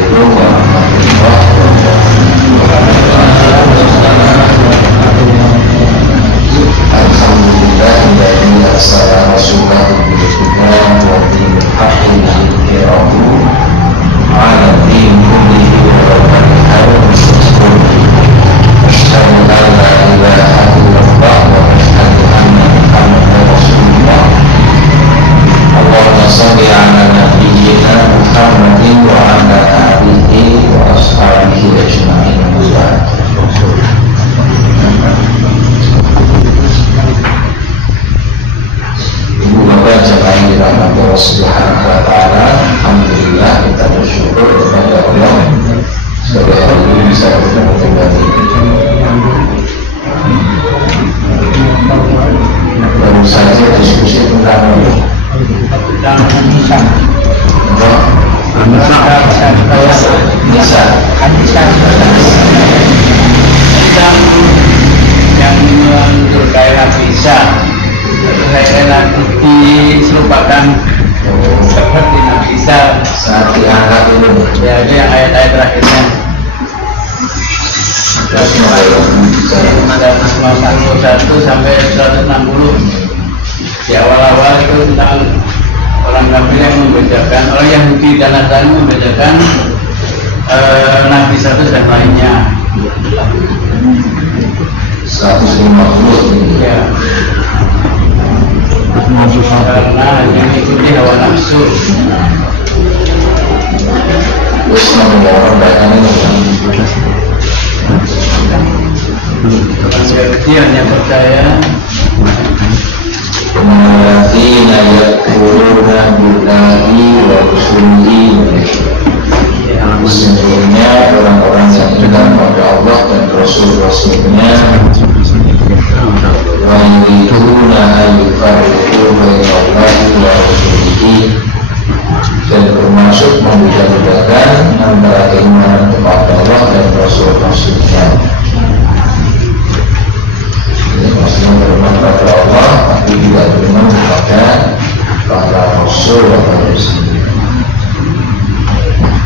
Assalamualaikum warahmatullahi wabarakatuh. Alhamdulillah dari asal Rasulullah bilhuda wa bil haqqi yudhhirahu ala din kullihi walau karihal musyrikun. Asyhadu an la ilaha illallah wa asyhadu anna Muhammadar Rasulullah. Allahumma shalli ala nabiyyina Muhammadin wa ala alihi wa ashabihi ajma'in. Ibu bapak jemaah yang dirahmati Allah Subhanahu wa taala, alhamdulillah kita bersyukur kepada Allah sebagai hari ini bisa bertemu kembali. Baru saja diskusi tentang yang berkaitan bisa nanti diserupakan seperti bisa saat diangkat dulu. Ya, ini yang ayat-ayat terakhirnya. Ada 101 sampai 160. Di awal-awal itu tentang orang kafir yang membedakan, orang Yahudi dan Nasrani membedakan Nabi satu dan lainnya. 150 Ya. Karena hanya mengikuti hawa nafsu. terus orang bahkan Orang Yahudi hanya percaya Alladzina yakfuruna billahi wa rusulihi. Sesungguhnya orang-orang yang ingkar pada Allah dan Rasul-Rasulnya, wa yuriduna an yufarriqu baina Allahi wa rusulihi, dan bermaksud membeda-bedakan antara keimanan kepada Allah dan Rasul-Rasulnya. Maksudnya beriman kepada Allah, tapi juga beriman kepada para Rasul dan Rasul.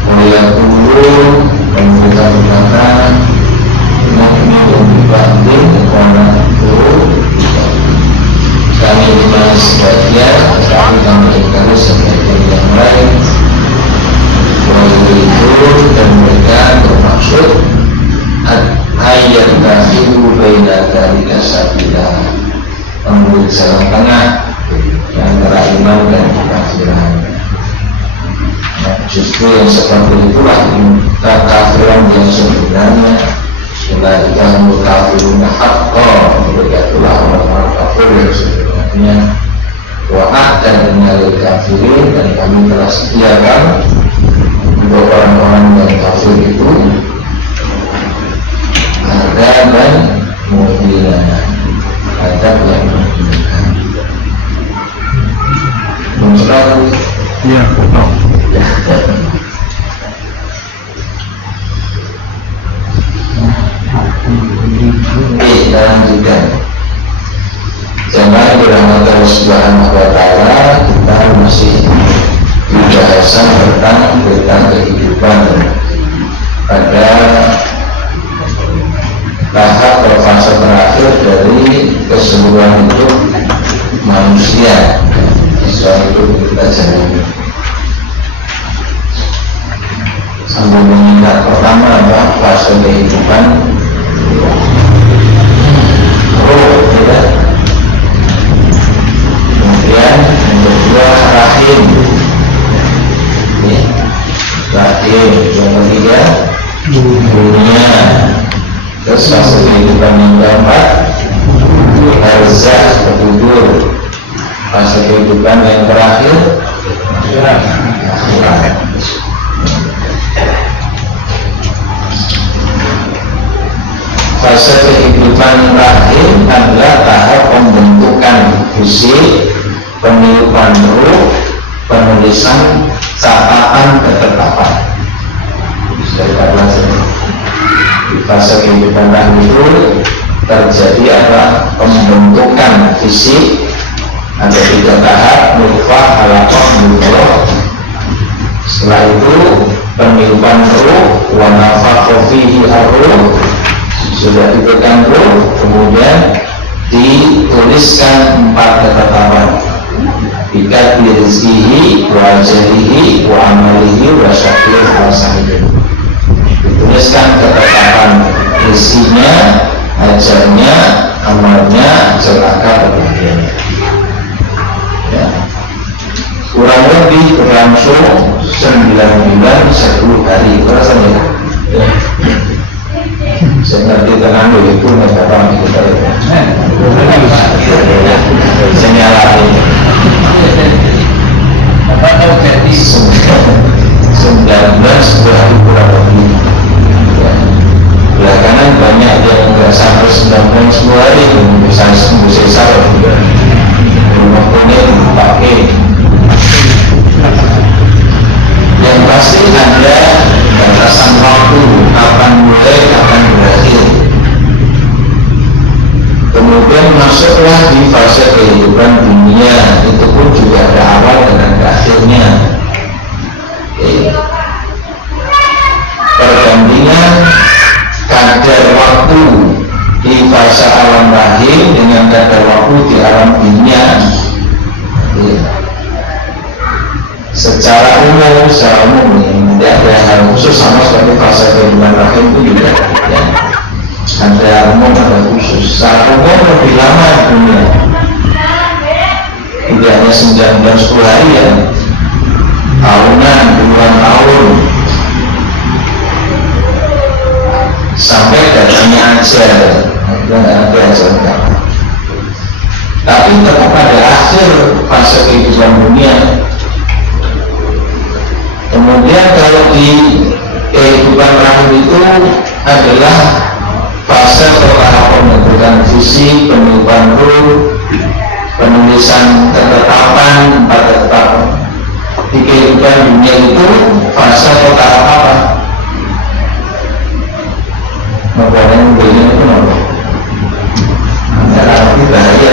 Walaupun dan kita berkata, Mu'min dibanding kepada itu, kami beriman sebagian, tetapi kami ingkari sebagian yang lain. Walaupun dan mereka bermaksud ayat kafiru baina dzalika sabila, membuat jalan tengah antara iman dan kekafiran. Justru yang seperti itulah kekafiran yang sebenarnya. Ulaika humul kafiruna haqqan, mereka itulah orang-orang kafir yang sebenarnya. Wa a'tadna lil kafirin, dan kami telah sediakan untuk orang-orang yang kafir itu adzaban muhina, adab yang menghinakan. Muncul ya, betul. Kita lanjutkan. Jemaah dirahmati Allah Subhanahu wa taala, kita masih di bahasan tentang kehidupan pada tahap atau fase terakhir dari keseluruhan hidup manusia. Soal itu kita jalani. Sambil mengingat pertama adalah fase kehidupan roh, ya. Kemudian yang kedua rahim, ya. Rahim. Yang ketiga dunia. Terus fase kehidupan yang keempat barzakh, kubur. Fase kehidupan yang terakhir akhirat. Fase kehidupan terakhir adalah tahap pembentukan fisik, peniruan ruh, penulisan catatan ketetapan. Di fase kehidupan terakhir itu terjadi adalah pembentukan fisik. Ada 3 tahap: nutfah, alaqah, mudghah. Setelah itu peniupan ruh, wa nafakha fihi ar-ruh, sudah diberikan ruh, kemudian dituliskan 4 ketetapan, ikat rizkihi wa ajalihi wa amalihi wa syakir wa sa'idin. Dituliskan ketetapan rizkinya, ajalnya, amalnya, celaka, kebahagiaannya. Ya. Kurang lebih berlangsung 9 bulan 10 hari. Rasanya saya ngerti tenang dulu itu nggak apa kita itu. Saya nyalain. Apa tahu jadi 19 hari kurang lebih. Ya. Belakangan banyak yang nggak sampai 19 hari bisa sembuh sesar juga. Rumah kuning pakai. Yang pasti ada batasan waktu kapan mulai, kapan berakhir. Kemudian masuklah di fase kehidupan dunia, itu pun juga ada awal dengan akhirnya. Perbandingan kadar waktu di fase alam rahim dengan kadar waktu di alam dunia. Secara umum tidak ada hal khusus, sama seperti fase kehidupan rahim itu juga ya. Ada umum, ada khusus. Secara umum lebih lama di dunia, tidak hanya 9-10 hari ya, tahunan, puluhan tahun, sampai datangnya ajal. Kita nggak nanti ajalnya. Tapi tetap pada akhir fase kehidupan dunia. Kemudian kalau di kehidupan rahim itu adalah fase pertama pembentukan fisik, peniupan ruh, penulisan ketetapan, 4 ketetapan. Di kehidupan dunia itu fase pertama apa? Makanya mobilnya itu apa? Antara arti bahaya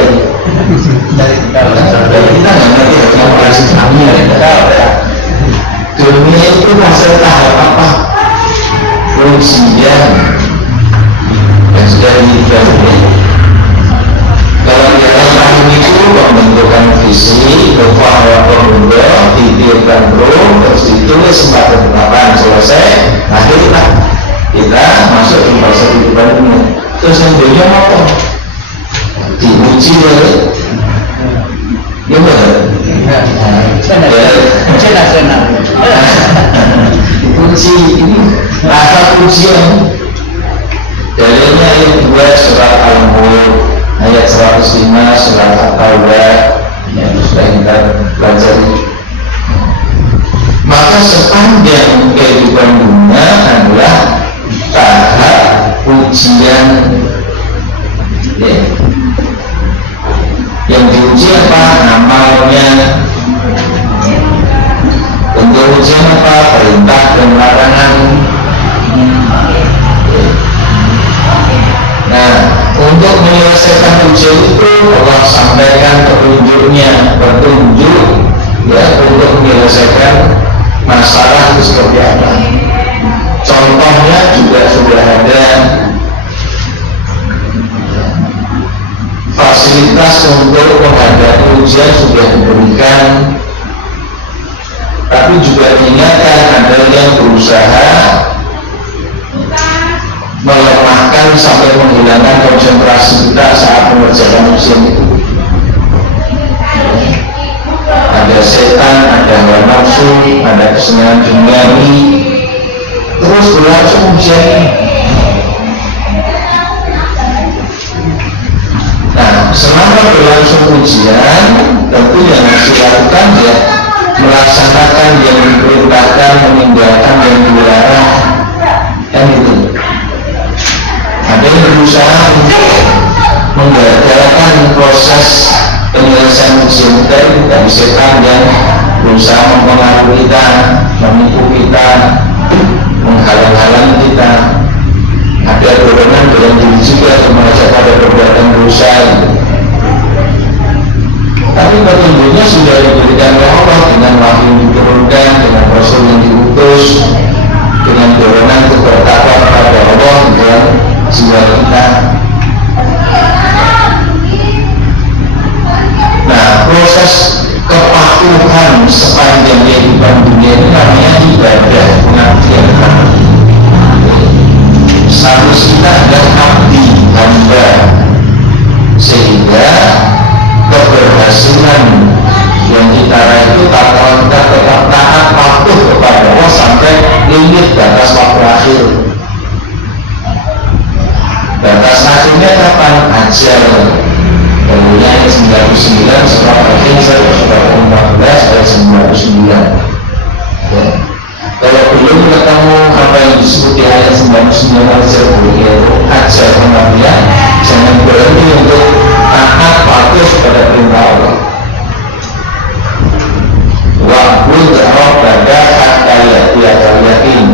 dari kita nggak ngerti yang operasi kami ya. Dunia itu fase tahap apa? Ujian yang sudah dibagi. Kalau di dalam rahim itu pembentukan fisik, rupa pembentuk, ditiupkan ruh, terus ditulis 4 ketetapan, selesai, akhirnya kita masuk di fase kehidupan dunia. Terus yang dunia apa? Diuji oleh gimana? Senang. Uji ini rasa ujian. Dalilnya ayat 2 surat Al-Mulk, ayat 105 surat At-Taubah yang sudah kita pelajari. Maka sepanjang kehidupan dunia adalah tahap ujian ya. Yang diuji apa? Amalnya. Untuk ujian apa? Perintah dan larangan. Nah, untuk menyelesaikan ujian itu Allah sampaikan petunjuknya, petunjuk ya untuk menyelesaikan masalah itu seperti apa. Contohnya juga sudah ada. Fasilitas untuk menghadapi ujian sudah diberikan, tapi juga diingatkan ada yang berusaha melemahkan sampai menghilangkan konsentrasi kita saat mengerjakan ujian itu. Ada setan, ada hawa nafsu, ada kesenangan duniawi, terus berlangsung ujian ini. Selama berlangsung ujian, tentu yang harus dilakukan ya melaksanakan yang diperintahkan, meninggalkan yang dilarang, kan itu. Ada yang berusaha untuk menggagalkan proses penyelesaian ujian kita itu dari setan yang berusaha mempengaruhi kita, menipu kita, menghalang-halangi kita. Ada golongan yang juga mengajak pada perbuatan dosa itu. Tapi petunjuknya sudah diberikan oleh Allah dengan wahyu diturunkan disebut di ayat 99 al-Jabur, yaitu ajar pengabdian, jangan berhenti untuk taat patuh pada perintah Allah. Wa'bud rabbaka hatta ya'tiyakal yaqin,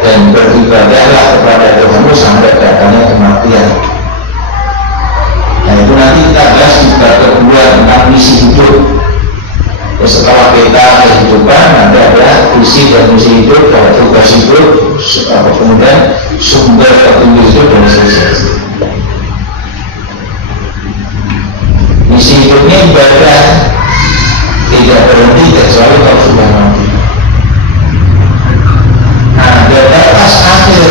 dan beribadahlah kepada Tuhanmu sampai datangnya kematian. Nah itu nanti kita bahas di bab kedua tentang misi hidup. Setelah kita kehidupan nanti ada visi dan misi hidup, ada tugas hidup, kemudian sumber petunjuk hidup dan seterusnya. Misi hidupnya ibadah, tidak berhenti kecuali kalau sudah mati. Nah, ada batas akhir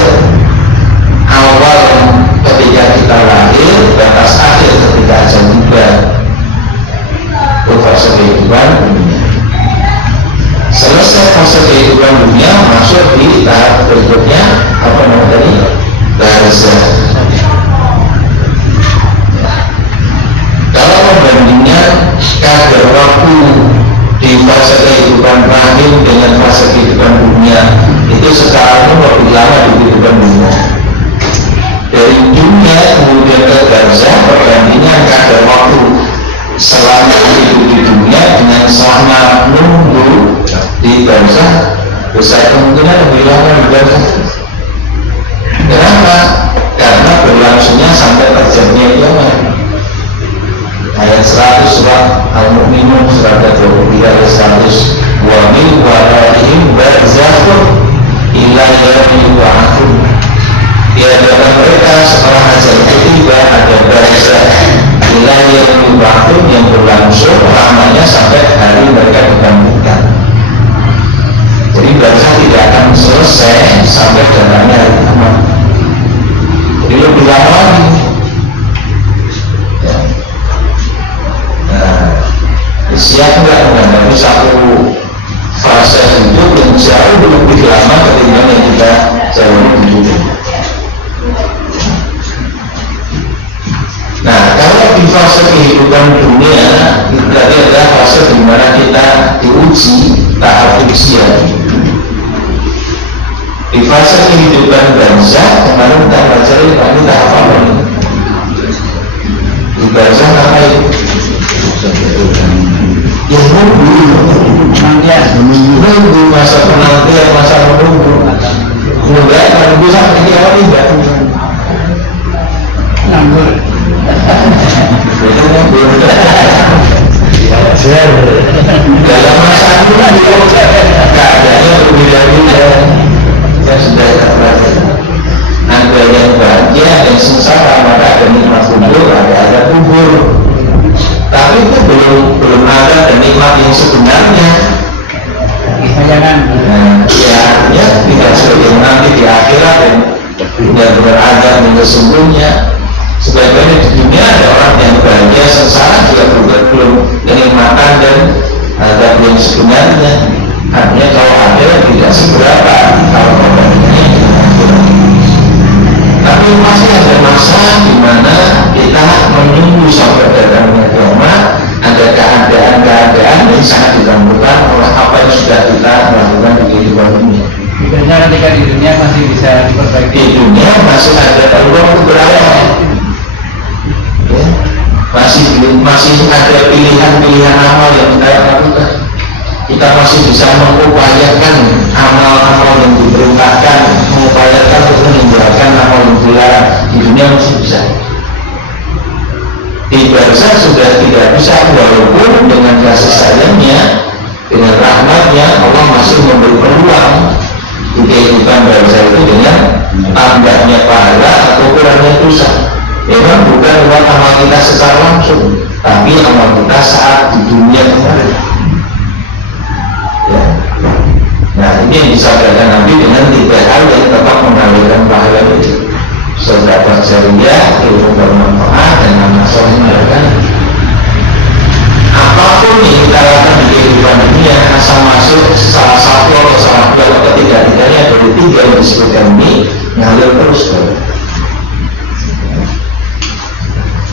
awal ketika kita lahir, batas akhir ketika ajal tiba. Itu fase kehidupan dunia. Selesai fase kehidupan dunia, masuk di tahap berikutnya, apa namanya tadi? Barzakh. Kalau membandingkan kadar waktu di fase kehidupan rahim dengan fase kehidupan dunia, itu sekarang lebih lama di kehidupan dunia. Dari dunia kemudian ke barzakh, perbandingan kadar waktu selama hidup di dunia dengan selama nunggu di barzakh, besar kemungkinan lebih lama di barzakh. Kenapa? Karena berlangsungnya sampai terjadinya kiamat. Ayat 100 surat Al-Mu'minun surat 23 ayat 100, wa min waraihim barzakhun ila yaumi yub'atsun. Di hadapan mereka setelah ajal tiba ada barzakh ila yaumi yub'atsun yang berlangsung lamanya sampai hari mereka dibangkitkan. Jadi barzakh tidak akan selesai sampai datangnya hari kiamat. Jadi lebih lama lagi. Siap nggak menghadapi satu fase hidup yang jauh lebih lama ketimbang yang kita jalani di dunia. Nah, kalau di fase kehidupan dunia itu berarti adalah fase di mana kita diuji tahap ujian. Di fase kehidupan barzakh kemarin kita pelajari tadi tahap apa ini? Di barzakh apa itu? Ya menunggu masa penantian, masa menunggu. Kemudian menunggu sampai kiamat tidak. Nganggur. Itu nganggur. Dalam masa itu kan keadaannya berbeda-beda. Yang sudah kita pelajari. Ada yang bahagia dan sengsara, maka ada nikmat kubur, ada kubur. Tapi itu belum ada nikmat yang sebenarnya. Jangan. Ya artinya tidak seperti nanti di akhirat dan berada yang sesungguhnya. Sebenarnya di dunia ada orang yang bahagia sengsara juga belum kenikmatan dan ada yang sebenarnya. Artinya kalau akhirat tidak seberapa kalau perbandingannya dengan akhirat. Tapi masih ada masa di mana kita menunggu sampai datangnya kiamat, ada keadaan-keadaan yang sangat ditambahkan oleh apa yang sudah kita lakukan di kehidupan dunia. Biasanya ketika di dunia masih bisa diperbaiki. Di dunia masih ada peluang untuk berawal, ya. Masih ada pilihan-pilihan amal yang kita lakukan. Kita masih bisa mengupayakan amal-amal yang diperintahkan, mengupayakan untuk meninggalkan amal yang dilarang. Di dunia masih bisa. Di barzakh sudah tidak bisa, walaupun dengan kasih sayangnya, dengan rahmatnya Allah masih memberi peluang di kehidupan barzakh itu dengan tambahnya pahala atau kurangnya dosa. Memang bukan lewat amal kita secara langsung, tapi amal kita saat di dunia kemarin. Ya. Nah ini yang disampaikan Nabi dengan 3 hal yang tetap mengalirkan pahala itu: sedekah jariyah, ilmu bermanfaat, dan amal saleh mengalirkan. Apapun yang kita lakukan di kehidupan dunia, asal masuk salah satu atau salah 2 atau ketiga-tiganya dari 3 yang disebutkan ini ngalir terus.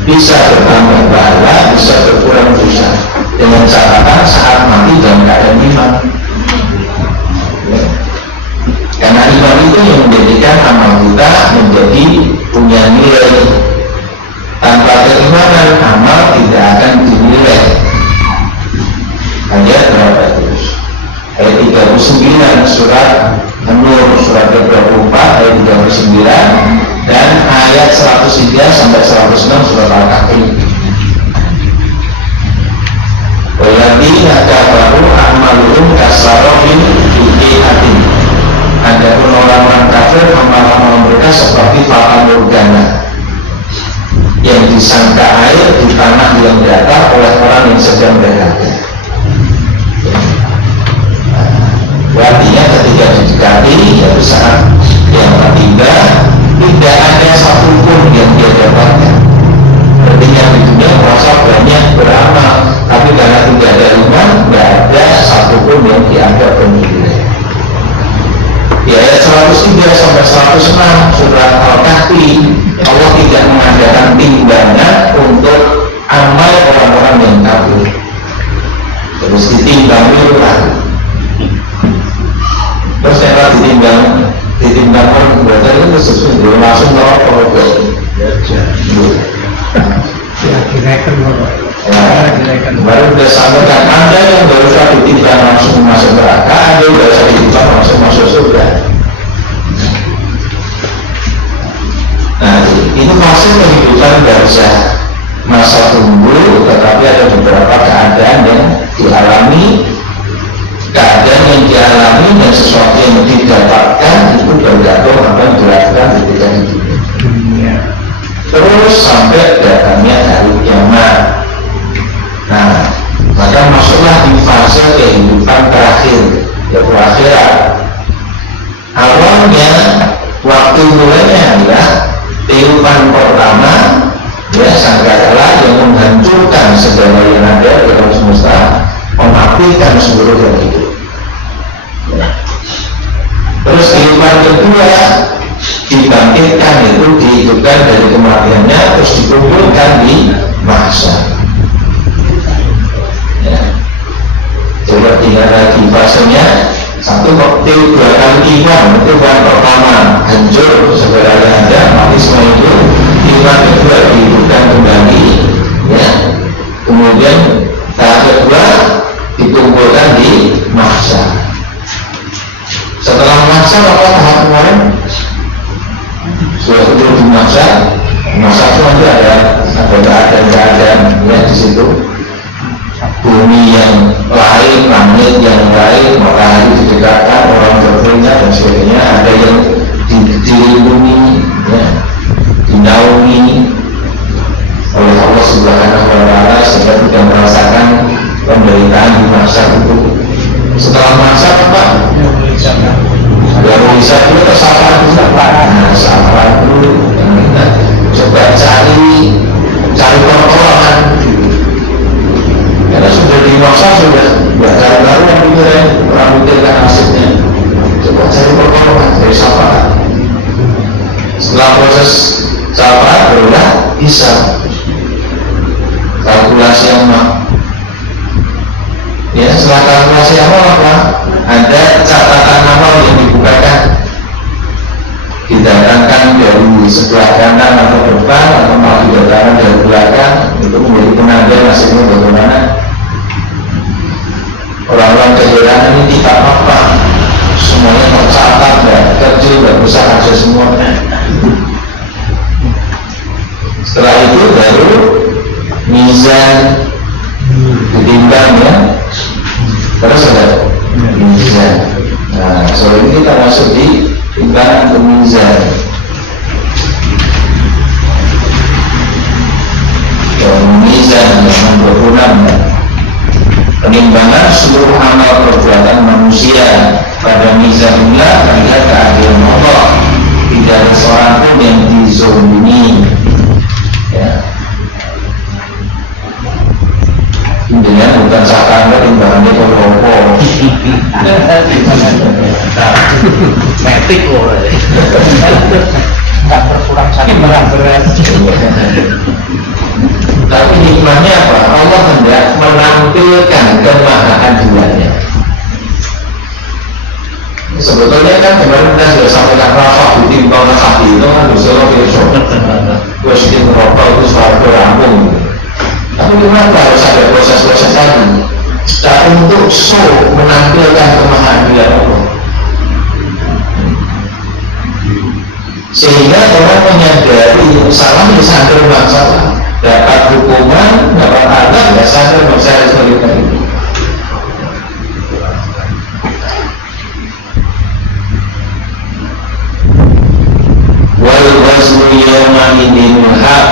Bisa bertambah pahala, bisa berkurang dosa, dengan catatan saat mati dalam keadaan iman. Ya. Karena iman itu menjadi punya nilai. Tanpa keimanan amal tidak akan dinilai. Ayat berapa terus? Ayat 39 surat An-Nur surat 24 ayat 39 dan ayat 103 sampai 106 surat Al-Kahfi. Walladzina kafaru a'maluhum kasarabin biqi'atin. Adapun orang-orang kafir amal-amal mereka seperti fata morgana yang disangka air di tanah yang datar oleh orang yang sedang berdagang. Artinya ketika didekati, yaitu saat yang tiba, tidak ada satupun yang dia dapatkan. Artinya di dunia merasa banyak beramal, tapi karena tidak ada iman, tidak ada satupun yang dianggap bernilai. Di ayat 103 sampai 106 surat Al-Kahfi, Allah tidak mengadakan timbangan untuk amal orang-orang yang kafir. Terus ditimbang itu lagi. Terus setelah ditimbang orang berarti itu sesuatu langsung merokok. Ya, kira-kira baru sudah sampaikan Anda yang baru saja ditimbang langsung masuk neraka, Anda baru saja ditimbang langsung masuk surga. Nah, itu masih kehidupan barzah masa tunggu, tetapi ada beberapa keadaan yang dialami. Keadaan yang dialami dan sesuatu yang didapatkan itu bergantung apa yang dilakukan ketika hidup. Terus sampai datangnya hari kiamat. Nah, maka masuklah di fase kehidupan terakhir, yaitu akhirat. Awalnya waktu mulainya adalah kehidupan pertama, ya sangkakala yang menghancurkan segala yang ada di alam semesta, mematikan seluruh yang hidup. Terus kehidupan kedua dibangkitkan, itu dihidupkan dari kematiannya, terus dikumpulkan di mahsyar. Ya. Coba tinggal lagi fasenya, satu waktu dua kali iman, itu yang pertama hancur segala yang ada, mati semua itu. Iman kedua dihidupkan kembali, ya. Kemudian tahap kedua dikumpulkan di mahsyar. Setelah mahsyar apa tahap kemarin? Sudah itu di mahsyar itu nanti ada keadaan ya di situ. Bumi yang lain, langit yang lain, matahari didekatkan, orang berperingat dan sebagainya. Ada yang dilindungi, ya, dinaungi oleh Allah Subhanahu wa Ta'ala sehingga tidak merasakan penderitaan di mahsyar itu. Setelah mahsyar apa? Yang bisa itu kesalahan itu nah, sabar dulu. Coba cari pertolongan. Karena sudah di mahsyar sudah baru yang pikiran orang mikirkan nasibnya. Coba cari pertolongan dari sabar. Setelah proses sabar barulah bisa kalkulasi yang ya, setelah kalkulasi amal apa? Ada catatan amal yang dibukakan, didatangkan dari sebelah kanan atau depan atau malah didatangkan dari belakang. Itu menjadi penanda nasibnya bagaimana. Orang-orang kehilangan ini tidak apa, semuanya tercatat, dan kecil, dan besar aja semuanya. Setelah itu baru mizan ditimbang, ya. Terus ada mizan. Nah, soal ini kita masuk di timbangan untuk mizan. Mizan yang berwenang, penimbangan seluruh amal perbuatan manusia pada mizan inilah terlihat keadilan Allah. Tidak ada seorang pun yang dizolimi, ya. Dengan bukan saatnya timbangannya kelompok metik loh, tak berkurang sakit berat. Tapi hikmahnya apa? Allah hendak menampilkan kemahaadilannya. Sebetulnya kan kemarin kita sudah sampaikan rafa ditimbang kalau nabi itu kan bisa lo besok terus di merokok itu suatu rampung. Tapi kenapa harus ada proses-proses tadi? Dan untuk menampilkan kemahadilan Allah, sehingga orang menyadari salah ya sadar masalah, dapat hukuman, dapat adab ya sadar masalah seperti itu. Wal waznu yawma idin haq,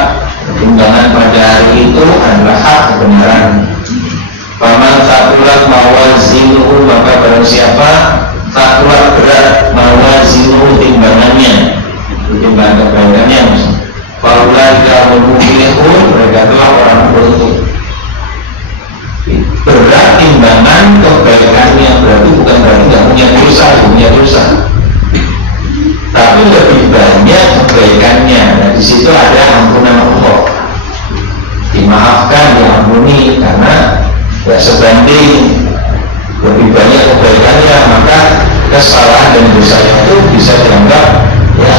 timbangan pada hari itu adalah hak, kebenaran. Paman takulat mawazinuhu, maka barang siapa takulat berat mawazinuhu timbangannya, timbangan kebaikannya, faulaika humul mereka telah orang beruntung. Berat timbangan kebaikannya berarti bukan berarti tidak punya dosa, punya dosa, tapi lebih banyak kebaikannya. Nah, di situ ada ampunan Allah, dimaafkan, diampuni karena ya sebanding lebih banyak kebaikannya, maka kesalahan dan dosanya itu bisa dianggap ya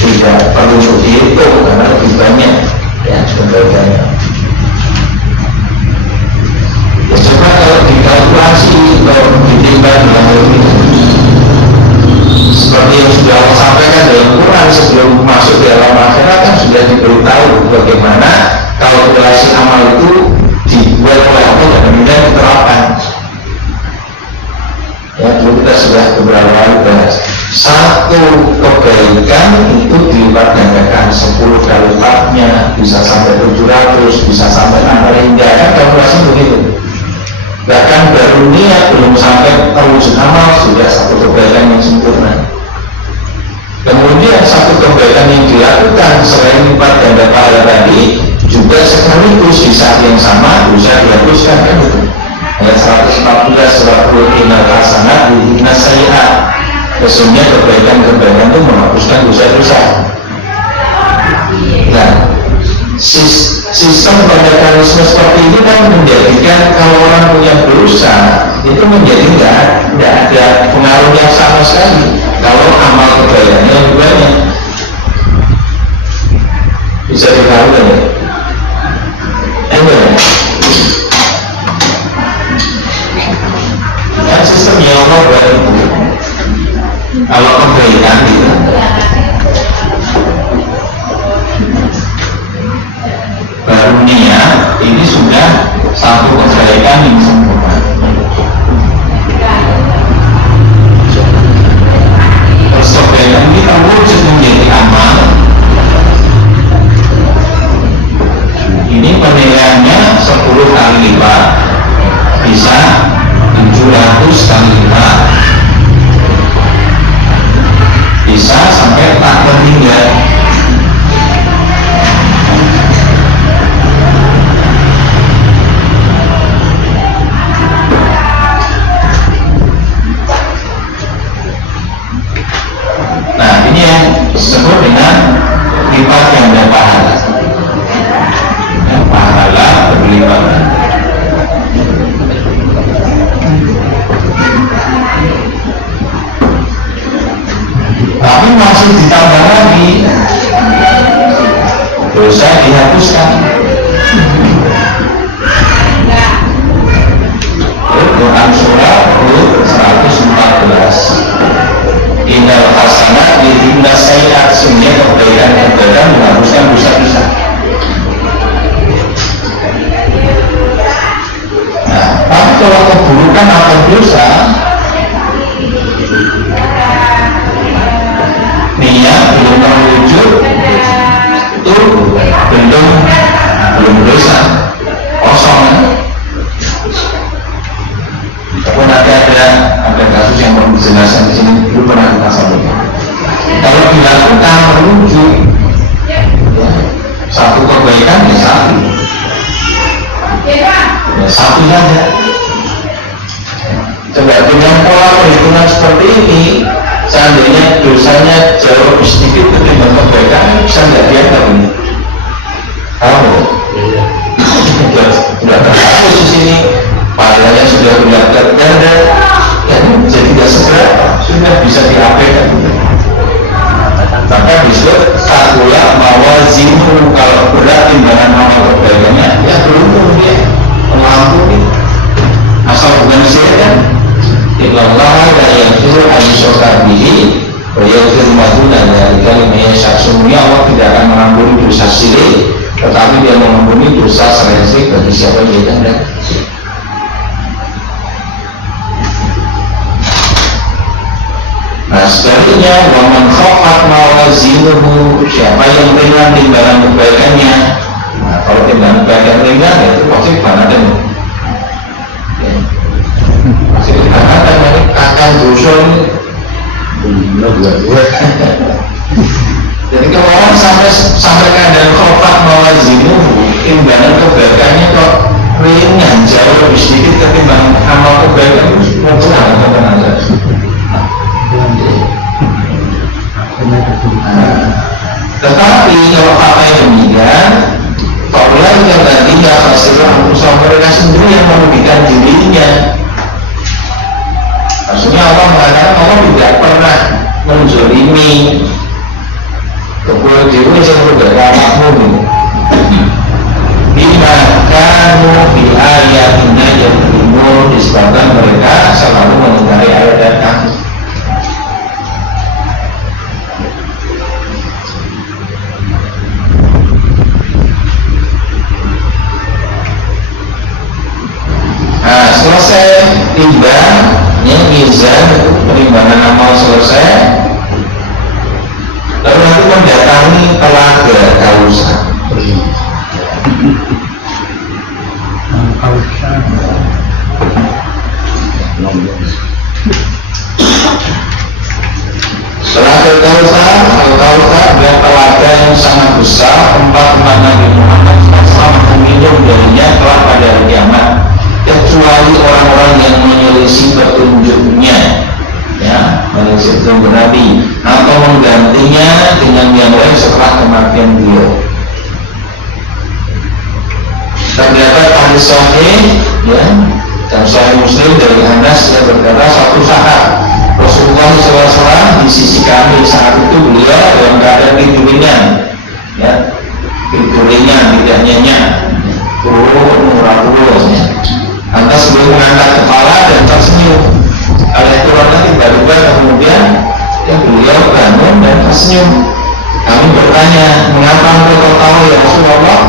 tidak perlu dihitung karena lebih banyak ya kebaikannya. Ya coba kalau dikalkulasi, kalau ditimbang dalam ini seperti yang sudah Allah sampaikan dalam Quran sebelum masuk ke alam akhirat, kan sudah diberitahu bagaimana kalkulasi amal itu dibuat oleh Allah dan kemudian diterapkan. Ya, dulu kita sudah beberapa kali bahas, satu kebaikan itu dilipat gandakan 10 kali lipatnya, bisa sampai 700, bisa sampai 6 hingga, kan kalkulasi begitu. Bahkan baru niat belum sampai terwujud amal sudah satu kebaikan yang sempurna. Kemudian satu kebaikan yang dilakukan selain lipat ganda pahala tadi juga sekaligus di saat yang sama bisa dihapuskan, kan itu. Ayat 114 surat Al-Inal Hasanat Bihinas Sayi'at, sesungguhnya kebaikan-kebaikan itu menghapuskan dosa-dosa. Nah, sistem pada mekanisme seperti ini kan menjadikan kalau orang punya dosa itu menjadi tidak ada pengaruh yang sama sekali kalau amal kebaikannya lebih banyak. Bisa dikatakan ya? Kan sistemnya Allah buat itu. Kalau kebaikan gitu, barunia ini sudah satu kebaikan yang sempurna. Terus kebaikan ini terwujud menjadi amal. Ini penilaiannya 10 kali lipat, bisa 700 kali lipat, bisa sampai tak tertinggal. Nah, ini yang disebut dengan lipat ganda pahala. Pahala berlipat. Tapi masih ditambah lagi, dosa dihapuskan. Quran surah 114. Innal hasanat bihinas sayi'at, sungguhnya kebaikan-kebaikan menghapuskan dosa-dosa. Nah, tapi kalau keburukan atau dosa, niat belum terwujud, itu belum dosa, kosong. Pun ada kasus yang perlu dijelaskan di sini, dulu pernah kita sampaikan. Kalau dilakukan terwujud, satu kebaikan ya satu saja. Coba dengan pola perhitungan seperti ini, seandainya dosanya jauh lebih sedikit ketimbang kebaikan, bisa nggak dianggap ini? Tahu? Sudah terhapus di sini, pahalanya sudah berlipat ganda, jadi tidak seberapa, sudah bisa diabaikan. mawazinu, kalau berat timbangan amal kebaikannya, ya beruntung dia mengampuni. Asal bukan syaitan. Innallaha la yaghfiru an yushraka bihi wa yaghfiru ma duna dzalika liman yasha'. Sesungguhnya Allah tidak akan mengampuni dosa syirik, tetapi dia mengampuni dosa selain syirik bagi siapa yang dia kehendaki. Nah sebaliknya, waman khafat mawazinuhu, siapa yang ringan timbangan kebaikannya. Nah kalau timbangan kebaikan ringan, itu pasti banget ini. Pasti banget ini akan dosa ini. Jadi kalau orang sampai keadaan khafat mawazinuhu, timbangan kebaikannya kok ringan, jauh lebih sedikit ketimbang amal kebaikan itu kurang atau aja. Tetapi kalau pakai demikian, Faulah yang tadinya khasirah usaha mereka sendiri yang merugikan dirinya. Maksudnya Allah mengatakan Allah tidak pernah menzolimi kepada diri yang beragamamu. Bima kanu bi ayatina yadrimun, disebabkan mereka selalu mengingkari ayat kami. Nah, selesai timbang, mizan, penimbangan amal selesai, lalu nanti mendatangi telaga Kautsar. Telaga Kautsar, Al-Kautsar adalah telaga yang sangat besar, tempat Nabi Muhammad SAW meminum darinya kelak pada hari kiamat, kecuali orang-orang yang menyelisih petunjuknya, ya, menyelisih petunjuk Nabi atau menggantinya dengan yang lain setelah kematian beliau. Terdapat hadis sahih, ya, dan sahih Muslim dari Anas yang berkata, suatu saat Rasulullah SAW di sisi kami saat itu beliau dalam keadaan tidur ringan, ya, tidur ringan, tidak nyenyak, murah-murahnya. Lantas beliau mengangkat kepala dan tersenyum. Oleh turunnya tiba-tiba kemudian beliau bangun dan tersenyum. Kami bertanya, mengapa engkau tertawa ya Rasulullah?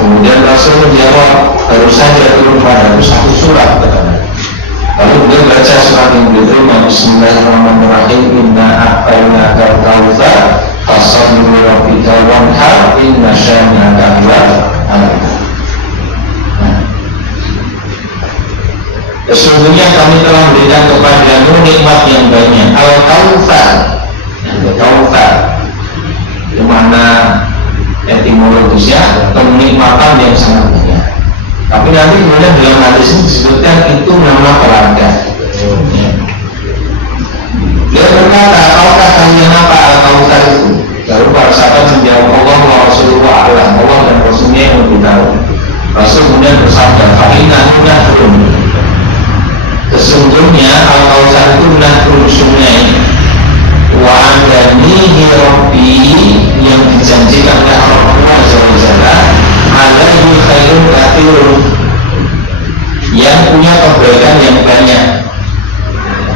Kemudian Rasul menjawab, baru saja turun padaku satu surat. Lalu beliau baca surat yang diterima, Bismillahirrahmanirrahim, Inna a'tainakal kautsar fasalli li rabbika wanhar inna syani'aka huwal abtar. Sesungguhnya kami telah memberikan kepadamu nikmat yang banyak. Al-Kautsar, Kautsar, di mana etimologisnya kenikmatan yang sangat banyak. Tapi nanti kemudian dalam hadis ini disebutkan itu nama telaga. Dia berkata, tahukah kalian apa Al-Kautsar itu? Lalu para sahabat menjawab, Allah wa Rasulullah alam, Allah dan Rasulnya yang lebih tahu. Rasul kemudian bersabda, fa'inna nahrun, sesungguhnya Al-Kautsar itu nahrun, sungai, wa adanihi rabbi, yang dijanjikan oleh Allah SWT, alaihi khairun katsirun, yang punya kebaikan yang banyak.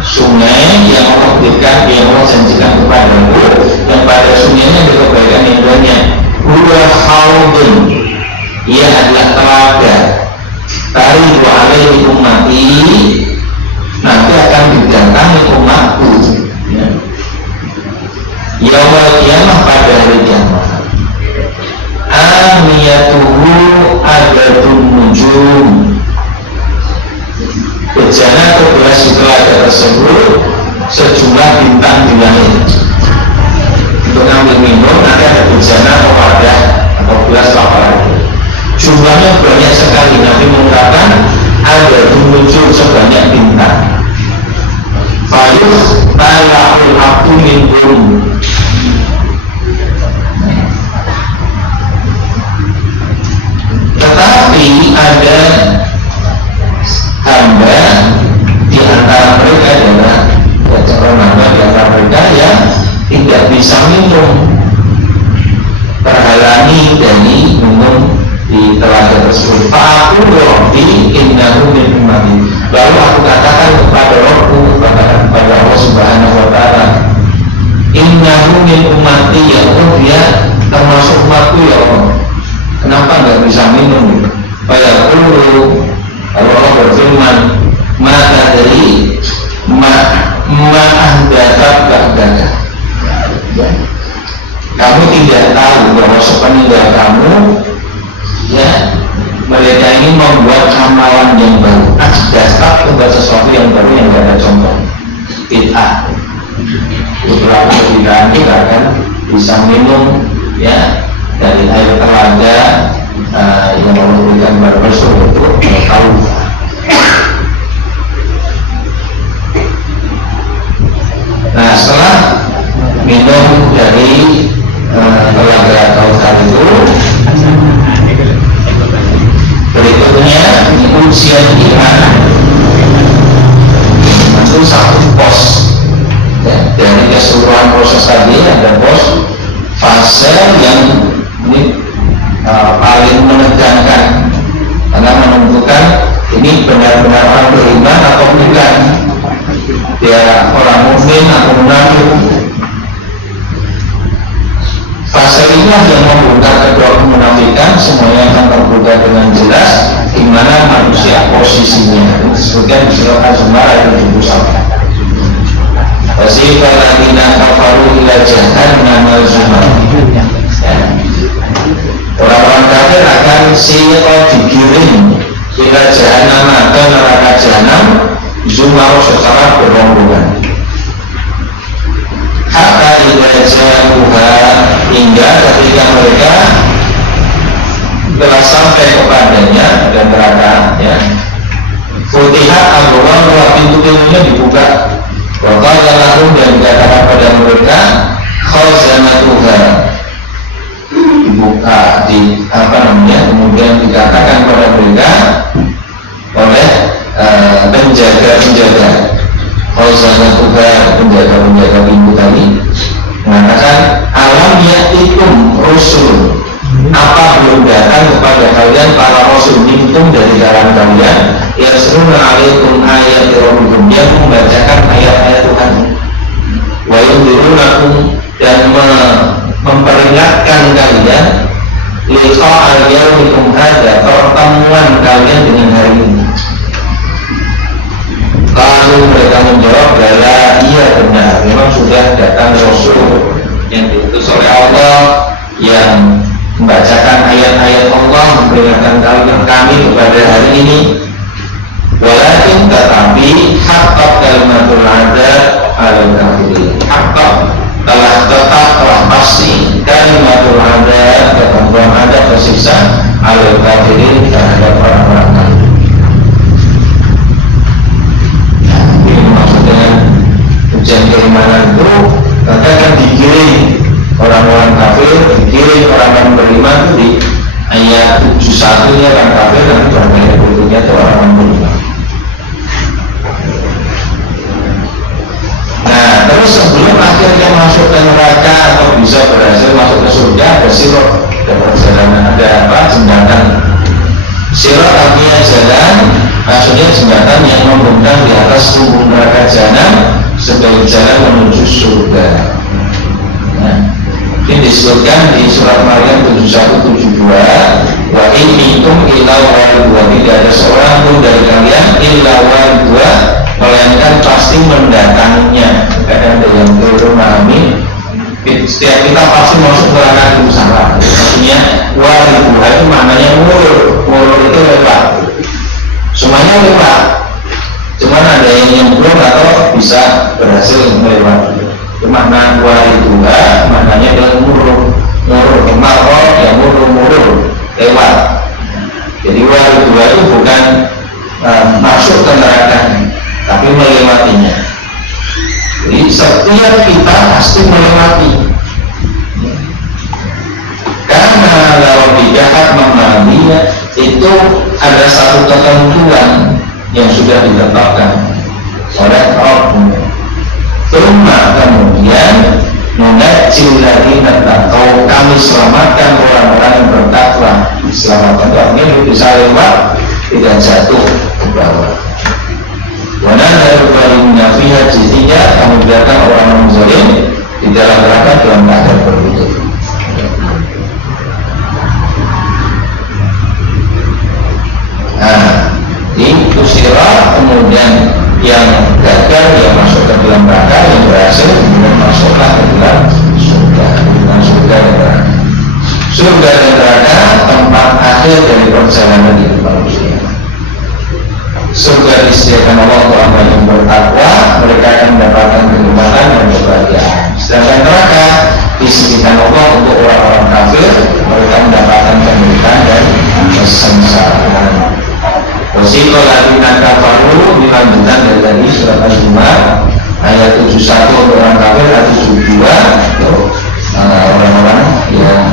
Sungai yang Allah berikan, yang Allah janjikan kepadamu, yang pada sungainya ada kebaikan yang banyak. Huwa haudun, ia adalah telaga, taridu alaihi ummati, nanti akan didatangi umatku, ya. Yaumul qiyamah, pada hari kiamat. Amiyatuhu adatun nujum, bejana kedua telaga tersebut sejumlah bintang di langit. Untuk ngambil minum nanti ada bejana atau wadah atau gelas lagi. Jumlahnya banyak sekali. Nabi mengatakan ada muncul sebanyak bintang. Fayuh tala'ul abdu minhum, tetapi ada hamba di antara mereka, adalah seorang hamba di antara mereka yang tidak bisa minum terhadap nggak bisa minum. Pada dulu kalau Allah berfirman, maka dari dapat kamu tidak tahu bahwa sepeninggal kamu, ya, mereka ini membuat amalan yang baru. Dapat membuat sesuatu yang baru yang tidak ada contoh. Bid'ah. Beberapa kebidahan kita kan bisa minum, ya, dari air telaga yang Allah berikan kepada Rasul untuk tahu. Nah, setelah minum dari telaga Kautsar itu, berikutnya ujian iman. Itu satu pos, ya, dari keseluruhan proses tadi ada pos fase yang ini paling menegangkan karena menentukan ini benar-benar orang beriman atau bukan, dia orang mukmin atau munafik. Fase inilah yang membongkar kedua kemunafikan. Semuanya akan terbuka dengan jelas di mana manusia posisinya. Disebutkan di surah Az-Zumar ayat 71. Wasiqal ladzina kafaru ila jahannam zumar. Orang-orang kafir akan digiring ila jahannam atau neraka jahanam zumar secara berombongan. Hatta ila jahuha, hingga ketika mereka telah sampai kepadanya dan neraka, ya, futihat abwaab, pintu-pintunya dibuka. Waqala lahum, dan dikatakan pada mereka, khazanatuha, dibuka, kemudian dikatakan pada mereka oleh penjaga-penjaga khazanatuha, penjaga-penjaga pintu tadi, mengatakan, alam ya'tikum rusul, apa belum datang kepada kalian para rasul minkum dari kalangan kalian, yasluna alaikum ayati rabbikum, yang membacakan ayat-ayat Tuhan, wa yunzirunakum, dan memperingatkan kalian, liqa'al yaumikum hadza, pertemuan kalian dengan hari ini. Lalu mereka menjawab, bala, iya benar, memang sudah datang rasul yang diutus oleh Allah yang membacakan ayat-ayat Allah, memperingatkan kami kepada hari ini. Walakin, tetapi haqqat kalimatul adzab alal kafirin. Haqqat, telah pasti kalimatul adzab, ketentuan adzab tersiksa alal kafirin, terhadap orang-orang kafir. Ini maksudnya ujian keimanan itu, maka akan digiring orang-orang kafir, digiring orang-orang beriman itu di ayat 71-nya orang kafir, dan ayat berikutnya itu orang-orang beriman. Nah, terus sebelum akhirnya masuk ke neraka atau bisa berhasil masuk ke surga, ada sirot, ada perjalanan, ada apa? Jembatan. Sirot artinya jalan, maksudnya jembatan yang membentang di atas lumbung neraka jahanam sebagai jalan menuju surga. Nah, ini disebutkan di surat Maryam 71-72, wa in minkum illa waridha, tidak ada seorang pun dari kalian illa waridha, melainkan pasti mendatanginya. Kadang ada yang keliru memahami, setiap kita pasti masuk neraka itu salah. Maksudnya waridha itu maknanya murur itu lewat, semuanya lewat, cuman ada yang nyemplung atau bisa berhasil melewati. Makna waridha maknanya adalah murur kemaror, yang murur lewat. Jadi waridha itu bukan masuk ke neraka, tapi melewatinya. Jadi setiap kita pasti melewati, karena kalau dijahat memahaminya itu ada satu ketentuan yang sudah ditetapkan oleh Allah. Kemudian menajil lagi atau kami selamatkan orang-orang yang bertakwa. Selamatkan itu artinya bisa lewat, tidak jatuh ke bawah. Wanan dari balimnya fiha, jadinya kami biarkan orang-orang zalim di dalam neraka dalam keadaan berlutut. kemudian yang gagal yang masuk ke dalam neraka, yang berhasil kemudian masuklah ke dalam surga. Dengan surga dan neraka. Surga dan neraka tempat akhir dari perjalanan hidup manusia. Surga disediakan Allah untuk orang yang bertakwa, mereka akan mendapatkan kenikmatan dan kebahagiaan. Sedangkan neraka disediakan Allah untuk orang-orang kafir, mereka mendapatkan penderitaan dan kesengsaraan. Wasiqal ladzina kafaru, dilanjutkan dari tadi surat Al-Zumar ayat 71 untuk orang kafir, ayat 72 untuk orang-orang yang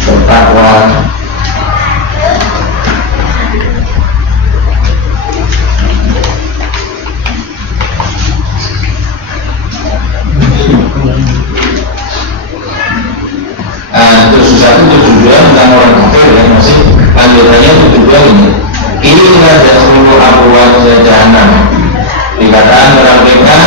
bertakwa. Terus satu tujuan tentang orang kafir yang masih lanjutannya tujuan ini. Ini adalah sepuluh abuan jahanam. Dikatakan kepada mereka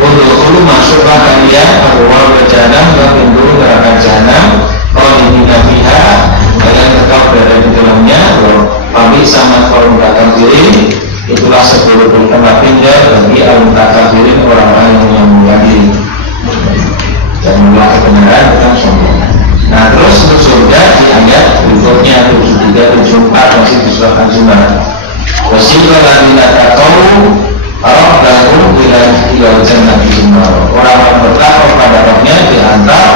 untuk dulu masuklah kalian abuan jahanam ke pintu neraka jahanam. Kalau diminta pihak kalian tetap berada di dalamnya. Kami sama kaum kafirin itulah seburuk-buruk tempat tinggal bagi kaum kafirin, orang-orang yang meyakini dan menolak kebenaran bukan sombong. Nah terus untuk surga di ayat berikutnya 73-74 masih di surat Al-Zumar. Wasiqal ladzina taqaw rabbahum ila jannati zumar. Orang-orang bertakwa pada Rabbnya diantar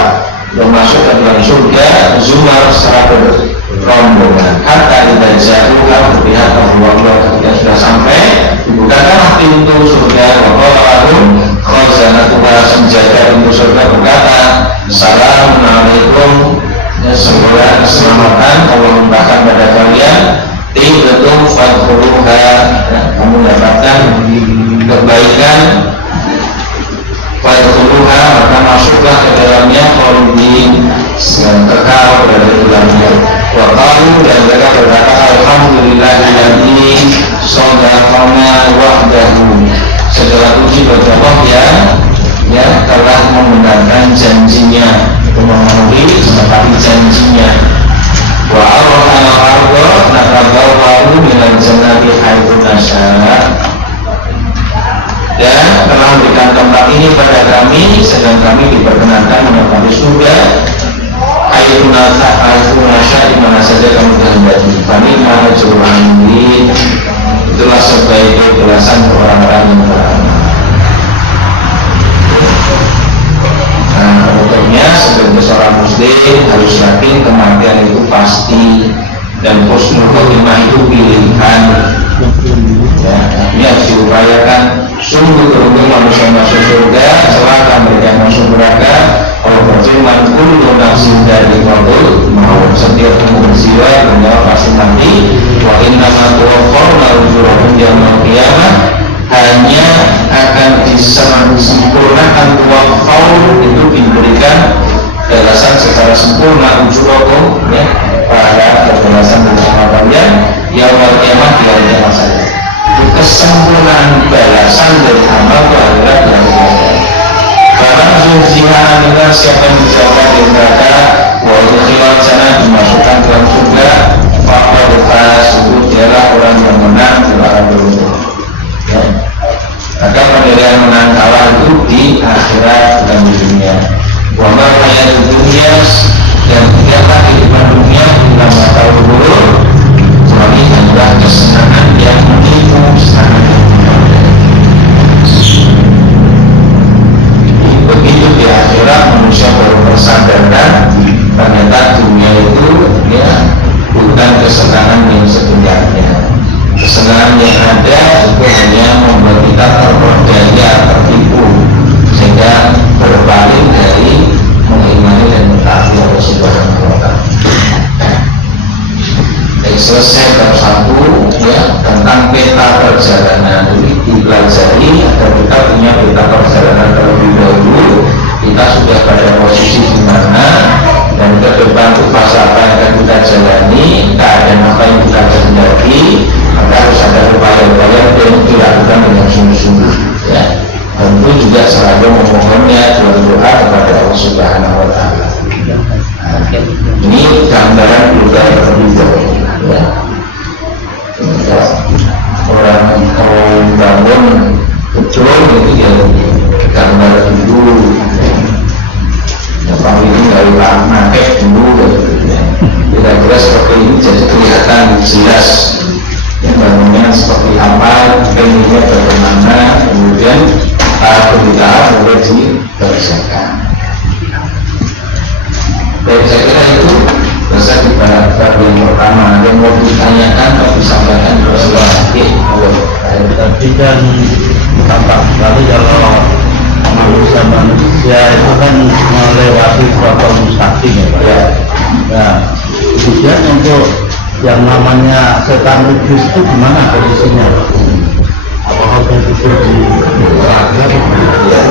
masuk ke dalam surga zumar secara berrombongan. Hatta idza ja'uha berpihak Allah ketika sudah sampai dibukakanlah pintu surga. Wa qala lahum khazanatuha, penjaga pintu surga berkata, Assalamualaikum, semoga keselamatan Allah limpahkan pada kalian. Tibatum fadkhuluha, kamu dapatkan kebaikan. Fadkhuluha, maka masuklah ke dalamnya khalidin, kekal berada di dalamnya. Wa qalu, dan mereka berkata, alhamdulillahilladzi shadaqana wa'dahu. Segala puji bagi Allah yang telah membenarkan janjinya, memenuhi menepati janjinya. Wa arhana ardo nakabau minal jannati haitsu nasya, dan telah memberikan tempat ini pada kami sedang kami diperkenankan menempati surga haitsu nasya, di mana saja kami kehendaki. Kami mahajurun ini, itulah sebaik belasan orang-orang yang beramal. Penutupnya sebagai seorang muslim harus yakin kematian itu pasti dan husnul khotimah itu pilihan. Ya, ini harus diupayakan. Sungguh beruntung manusia masuk surga, celaka mereka masuk neraka. Kalau berfirman kullu nafsin dha'iqatul maut, setiap berjiwa bernyawa pasti mati. Wa innama tuwaffawna ujurakum yaumil qiyamah, hanya akan disempurnakan tuwaffau, itu diberikan balasan secara sempurna ujurakum, ya, pada balasan bersama kalian yaumil qiyamah, di hari kiamat saja. Kesempurnaan balasan dari amal ke akhirat yang ada. Barang zuhziha anilah, siapa yang dijauhkan dari neraka, wa udkhilal jannah, dimasukkan ke dalam surga, faqad faz, itu dialah orang yang menang, orang beruntung. Ya. Maka pendirian menang kalah itu di akhirat, bukan di dunia. Wa ma hayatud dunya, dan tidaklah kehidupan dunia bila mata buruk, kecuali adalah kesenangan yang menipu, kesenangan yang tidak. Begitu di akhirat manusia baru tersadarkan ternyata dunia itu, ya, bukan kesenangan yang sebenarnya. Kesenangan yang ada itu hanya membuat kita terperdaya, tertipu, sehingga berbalik dari mengimani dan mentaati Allah Subhanahu wa Ta'ala. Selesai bab 1, ya, tentang peta perjalanan. Ini dipelajari agar kita punya peta perjalanan terlebih dahulu. Kita sudah pada posisi di mana dan ke depan itu fase apa yang akan kita jalani, keadaan apa yang kita kehendaki, maka harus ada upaya-upaya yang dilakukan dengan sungguh-sungguh. Ya, tentu juga selalu memohonnya doa kepada Allah Subhanahu wa Ta'ala. Ini gambaran budaya terlebih dahulu. Ya. Orang ampun betul itu ya gambar dulu Bapak ini dari pakai dulu kira-kira seperti ini jadi kelihatan jelas bangunan seperti apa, pengennya bagaimana, kemudian berita boleh dikerjakan. Baik, saya kira itu besar di bagian pertama. Yang mau ditanyakan atau disampaikan tadi kan tampak sekali kalau manusia itu kan melewati protokol mustaqim ya Pak. Ya. Nah, kemudian untuk yang namanya setan iblis itu gimana kondisinya? Apakah sudah tidur di neraka? Ya.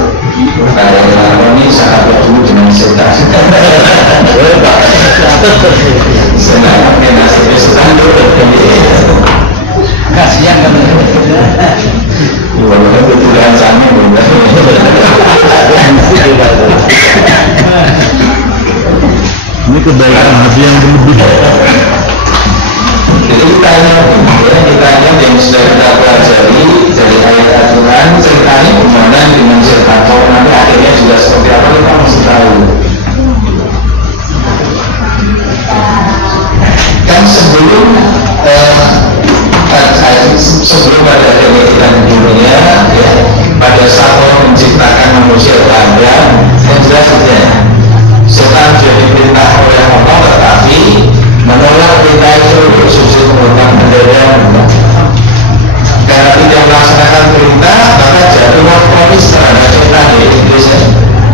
Kalau ini sangat bertemu dengan setan. Boleh Pak. Senang nasibnya setan itu kasihan kan walaupun keturunan sama benar. Ini kebaikan hati yang berlebih. Jadi kita yang sudah kita pelajari dari ayat aturan ceritanya gimana dengan setan. Kalau nanti akhirnya juga seperti apa kita masih tahu. Kan sebelum pada adanya kita di dunia, ya, pada saat Allah menciptakan manusia Adam, yang jelas saja setan sudah diperintah oleh Allah tetapi menolak perintah itu untuk sujud menurunkan bendera. Karena tidak melaksanakan perintah maka jatuhlah vonis terhadap setan yaitu iblis.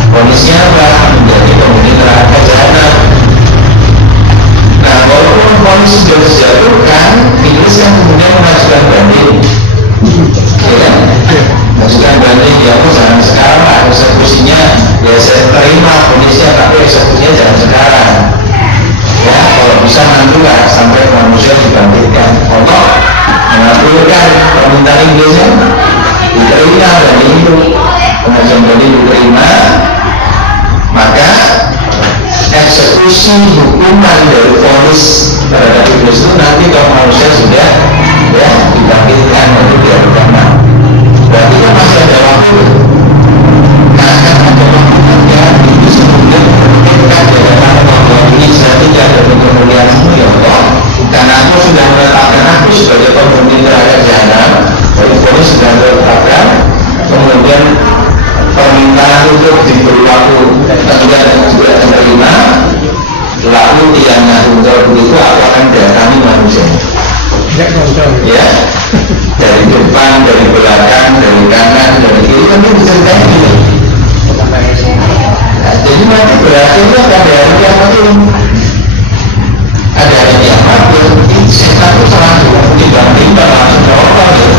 Vonisnya adalah menjadi penghuni neraka jahanam. Nah, walaupun vonis sudah dijatuhkan, iblis yang kemudian mengajukan banding. Ya, mengajukan banding ya aku jangan sekarang lah eksekusinya ya saya terima vonisnya tapi eksekusinya jangan sekarang. Ya, kalau bisa nantilah sampai manusia dibangkitkan. Allah mengabulkan permintaan iblisnya, diterima dan itu pengajuan banding diterima, maka eksekusi hukuman dari vonis terhadap iblis itu nanti kalau manusia sudah ya dibangkitkan itu diadukan. Berarti kan masih ada waktu. Nah, akan ada waktu ya iblis kemudian membangkitkan dari Allah ini selanjutnya dari kemuliaan-Mu ya Allah. Karena Aku sudah menetapkan aku sebagai penghuni neraka jahanam. Jadi vonis sudah ditetapkan. Kemudian permintaan untuk diberi waktu tenggat dan juga menerima, lalu yang tunggal begitu aku akan datangi manusia ya dari depan, dari belakang, dari kanan, dari kiri kan itu diceritain gitu. Nah, jadi nanti berarti itu akan ada hari kiamat itu ada hari kiamat berarti setan itu sangat dibandingkan langsung ke Allah gitu.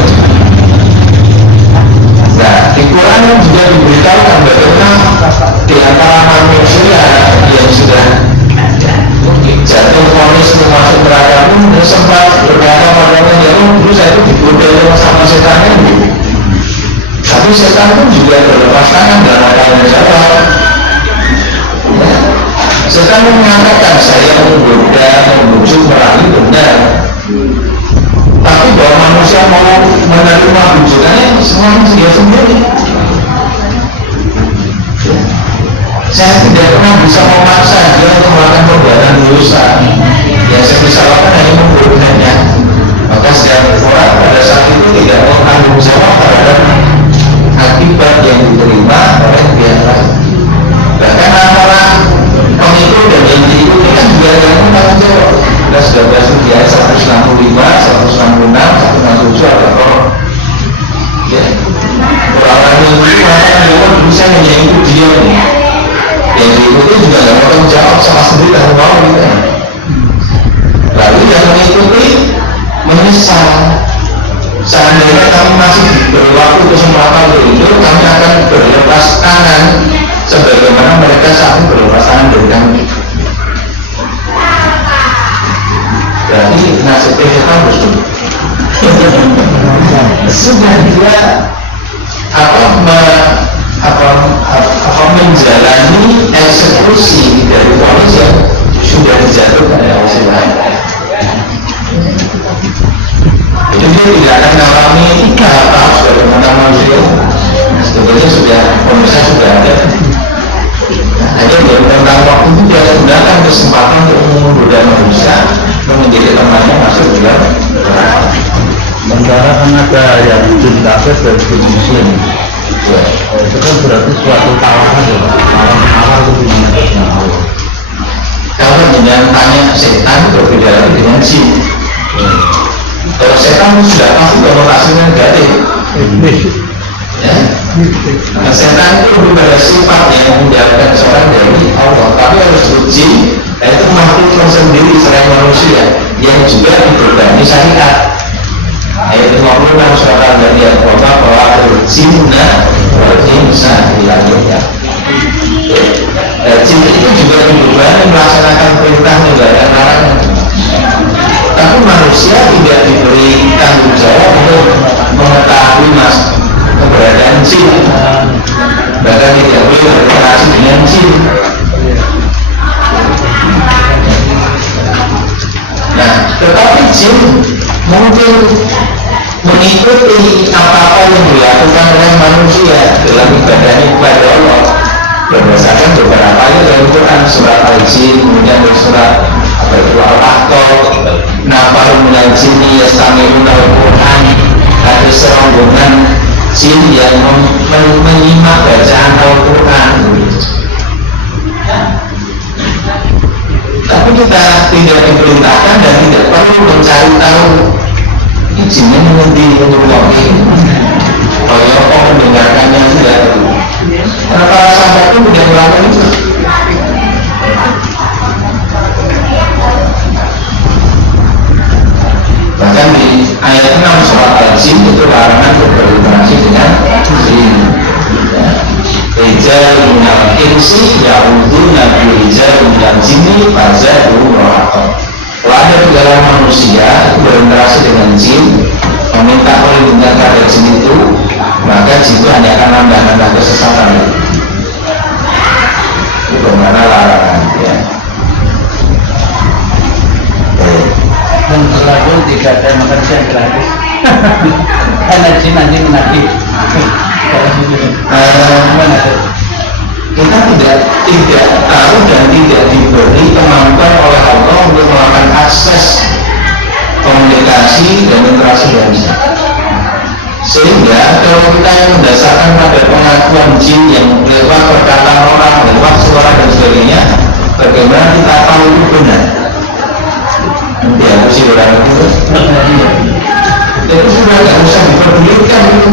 Nah, di Quran juga diberitahukan bagaimana di antara manusia yang sudah jatuh vonis masuk neraka pun sempat berkata padanya ya dulu saya itu digodain sama setan ini. Tapi setan pun juga berlepas tangan dalam keadaan jawab. Ya. Setan mengatakan saya menggoda, membujuk, merayu benar. Tapi bahwa manusia mau menerima bujukannya semuanya dia sendiri. Saya tidak pernah bisa memaksa dia untuk melakukan perbuatan dosa. Yang saya bisa lakukan hanya membodohnya. Maka setiap orang pada saat itu tidak mau tanggung jawab terhadap akibat yang diterima oleh pihak lain. Bahkan antara pengikut dan yang diikuti kan juga yang tanggung jawab. Kita sudah bahas di ayat 165, 166, 167 atau ya orang-orang yang itu mengatakan bahwa bisa hanya ikut dia nih. Yang diikuti juga nggak mau tanggung jawab sama sendiri dan mau gitu. Lalu yang mengikuti menyesal. Seandainya kami masih diberi waktu kesempatan untuk hidup, kami akan berlepas tangan sebagaimana mereka saat ini berlepas tangan dari kami. Berarti nasibnya kita harus sudah dia menjalani eksekusi dari vonis yang sudah dijatuhkan oleh Allah. Jadi dia tidak akan mengalami tahap-tahap sebagaimana kesempatan untuk menggoda manusia menjadi temannya masuk dalam neraka. Sementara kan ada yang jin kafir dan jin muslim. Itu kan berarti suatu tawaran ya, tawaran awal itu menyangkutnya Allah. Kalau dengan tanya setan berbeda lagi dengan jin. Kalau setan sudah pasti konotasinya negatif. Ya. Nah, setan itu lebih pada sifat yang memudahkan seorang dari Allah, tapi harus jin, itu makhluk tersendiri selain manusia yang juga dibebani syariat. Ayat 56 surat Al-Baqarah bahwa al-jinna wal-insa dilanjutkan. Jin itu juga dibebani melaksanakan perintah meninggalkan larangan. Tapi manusia tidak diberi tanggung jawab untuk mengetahui keberadaan jin, bahkan tidak boleh berinteraksi dengan jin. Nah, tetapi jin mungkin mengikuti apa-apa yang dilakukan oleh manusia dalam ibadahnya kepada Allah berdasarkan beberapa ayat dalam Quran, surat Al-Jin, kemudian surat Al-Ahqaf, nafarun minal jinni yastami'una al-Quran, ada serombongan jin yang menyimak bacaan Al-Quran. Tapi kita tidak diperintahkan dan tidak perlu mencari tahu izinnya mengerti penyebab ini. Kalau kau mendengarkannya tidak perlu. Karena para sahabat pun tidak melakukan itu. Bahkan di ayat 6 surat Al-Jin itu larangan untuk berinteraksi dengan jin. Rijal minal insi ya'uduna birijal minal jinni fazadu ra'aqam. Kalau ada segala manusia berinteraksi dengan jin, meminta perlindungan pada jin itu, maka jin itu hanya akan nambah-nambah kesesatan. Itu bagaimana larangan ya. Dan selalu tidak ada makan siang gratis. Karena jin nanti menagih. Kita tidak tahu dan tidak diberi kemampuan oleh Allah untuk melakukan akses komunikasi dan interaksi dengan jin. Sehingga kalau kita yang mendasarkan pada pengakuan jin yang lewat perkataan orang, lewat suara dan sebagainya, bagaimana kita tahu itu benar? Nanti aku sih orang itu sudah tidak usah diperdulikan itu.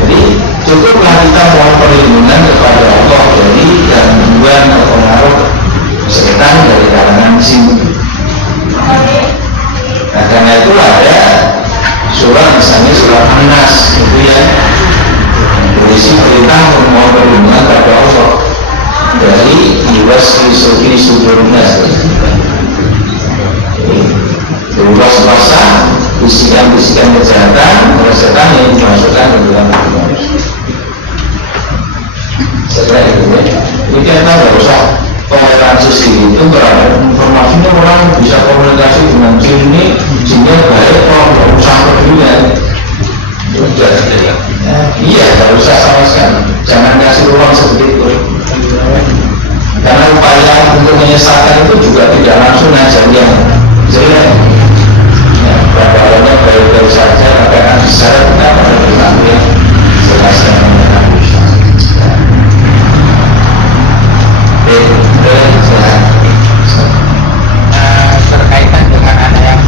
Jadi cukuplah kita mohon perlindungan kepada Allah dari gangguan atau pengaruh setan dari kalangan jin. Nah, karena itu ada surah misalnya surah An-Nas itu ya berisi perintah mohon perlindungan kepada Allah dari iwas-isuki sudurnas. Luas-luasa bisikan-bisikan kejahatan oleh setan yang dimasukkan ke dalam manusia. Setelah itu ya, ini kita nggak usah toleransi sendiri itu terhadap informasinya orang bisa komunikasi dengan jin ini, jinnya baik, kalau nggak usah pedulian. Iya, nggak usah sama sekali. Jangan kasih ruang seperti itu. Karena upaya untuk menyesatkan itu juga tidak langsung ngajar yang jelek. Bagaimana baik-baik saja, tapi akan disyarat kita pada perilaku yang jelas dan menyatakan Berkaitan dengan anak yang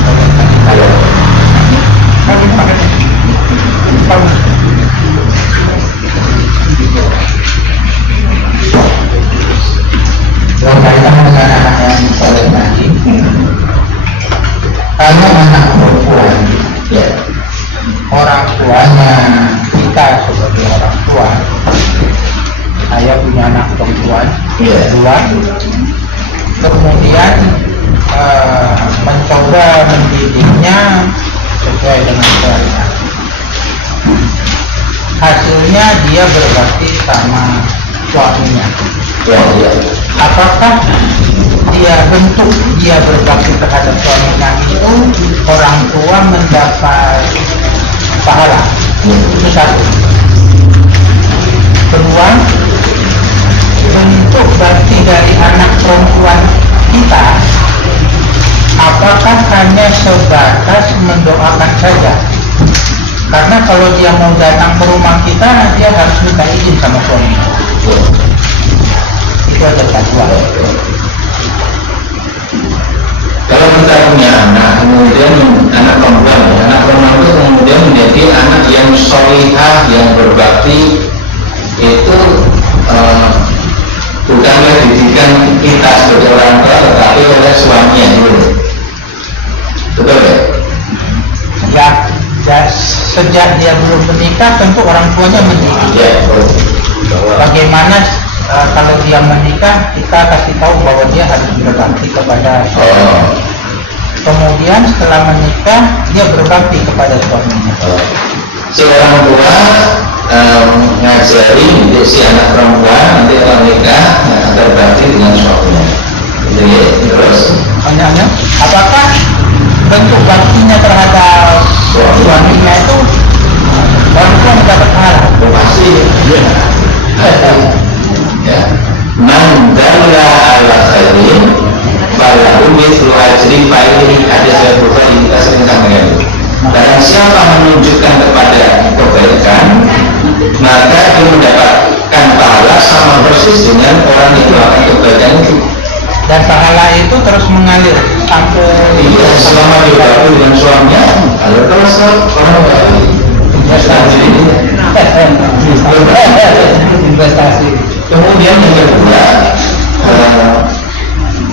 berkaitan dengan anak yang soleh tadi. Kalau anak perempuan, ya, orang tuanya kita sebagai orang tua, saya punya anak perempuan, dua, kemudian mencoba mendidiknya sesuai dengan syariat. Hasilnya dia berbakti sama suaminya. Apakah dia berbakti terhadap suaminya itu orang tua mendapat pahala? Itu satu. Kedua, bentuk bakti dari anak perempuan kita, apakah hanya sebatas mendoakan saja? Karena kalau dia mau datang ke rumah kita, dia harus minta izin sama suaminya. Itu ada fatwa. Kalau kita punya anak, kemudian anak perempuan itu kemudian menjadi anak yang sholihah, yang berbakti, itu bukanlah didikan kita sebagai orang tua, tetapi oleh suaminya dulu. Betul ya? Ya, sejak dia belum menikah, tentu orang tuanya menikah. Ya, Bagaimana kalau dia menikah, kita kasih tahu bahwa dia harus berbakti kepada suaminya. Kemudian setelah menikah, dia berbakti kepada suaminya. Seorang tua ngajari untuk si anak perempuan nanti kalau nikah berbakti dengan suaminya. Jadi terus Hanya, apakah bentuk baktinya terhadap suaminya itu orang tua mendapat pahala? pasti ya. Man dalla ala khairin falahu mithlu ajri fa'ilihi. Hadis riwayat Bukhari, kita sering sampaikan. Barang siapa menunjukkan kepada kebaikan, maka dia mendapatkan pahala sama persis dengan orang yang melakukan kebaikan itu. Dan pahala itu terus mengalir sampai Iya, selama berbakti dengan suaminya, kalau terus orang baik investasi. Kemudian yang kedua,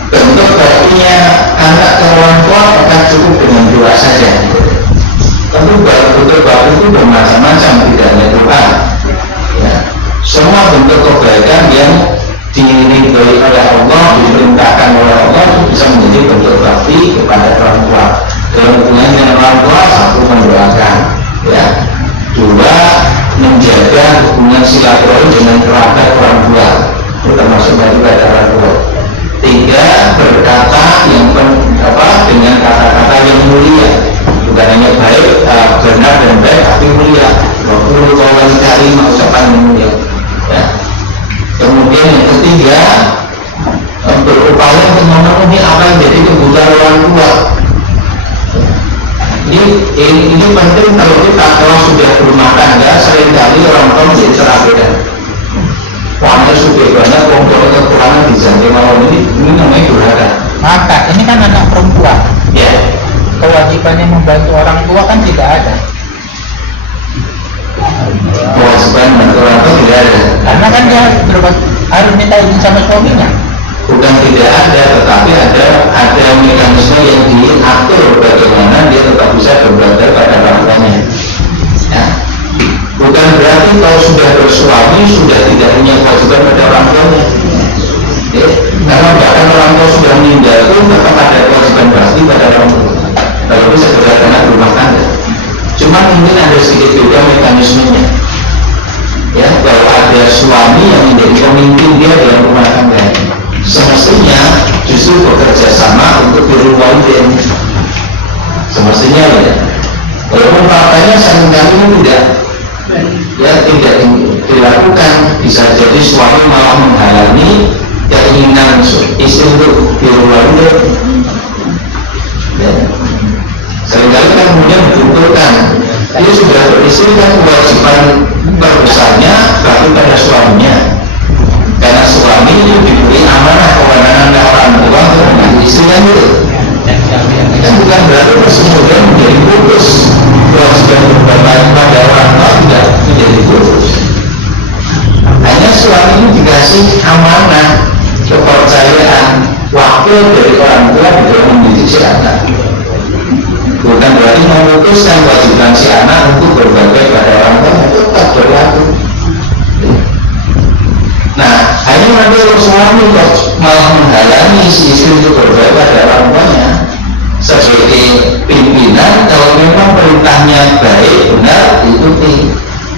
bentuk baktinya anak ke orang tua akan cukup dengan doa saja. Tentu bentuk bakti itu bermacam-macam, tidak hanya doa. Ya. Semua bentuk kebaikan yang diridhoi oleh Allah, diperintahkan oleh Allah itu bisa menjadi bentuk bakti kepada orang tua. Dalam hubungan dengan orang tua, satu mendoakan, ya. Dua, menjaga hubungan silaturahmi dengan kerabat orang tua, termasuk pada orang tua. Tiga, berkata dengan kata-kata yang mulia, bukan hanya baik, benar dan baik, tapi mulia. Waktu kawan kalimah, ucapan yang mulia. Ya. Kemudian yang ketiga, berupaya untuk memenuhi apa yang jadi kebutuhan orang tua. Ini penting kalau sudah berumah tangga, seringkali orang tua menjadi terapikan. Wahnya sudah banyak orang kekurangan di jangka malam ini namanya durhaka. Maka ini kan anak perempuan. Ya, Kewajibannya membantu orang tua kan tidak ada. kewajiban membantu orang tua tidak ada. Karena kan dia harus minta izin sama suaminya. Bukan tidak ada, tetapi ada mekanisme yang diatur bagaimana dia tetap bisa berbakti pada orang tuanya. Ya. Bukan berarti kalau sudah bersuami sudah tidak punya kewajiban pada orang tuanya. Ya. Karena bahkan orang tua sudah meninggal pun tetap ada kewajiban bakti pada orang tua. Kalau bisa karena rumah tangga. Cuma mungkin ada sedikit beda mekanismenya. Ya, bahwa ada suami yang menjadi pemimpin dia dalam rumah tangga. Semestinya justru bekerja sama untuk birrul walidain. Semestinya ya. Walaupun faktanya seringkali tidak dilakukan. Bisa jadi suami malah menghalangi keinginan istri untuk birrul walidain. Ya. Seringkali kan kemudian dibutuhkan. Dia sudah beristri kan kewajiban terbesarnya bagi pada suaminya. Karena suami itu diberi amanah kewenangan orang tua untuk menjadi istrinya itu. Kan bukan berarti kemudian menjadi putus. Kewajiban berbakti pada orang tua tidak menjadi putus. Hanya suami ini dikasih amanah, kepercayaan, wakil dari orang tua di dalam mendidik si anak. Bukan berarti memutuskan kewajiban si anak untuk berbakti pada orang tua, tetap berlaku. Nah, hanya nanti kalau suami malah menghalangi si istri untuk berbakti pada orang tuanya sebagai pimpinan, kalau memang perintahnya baik, benar, ikuti.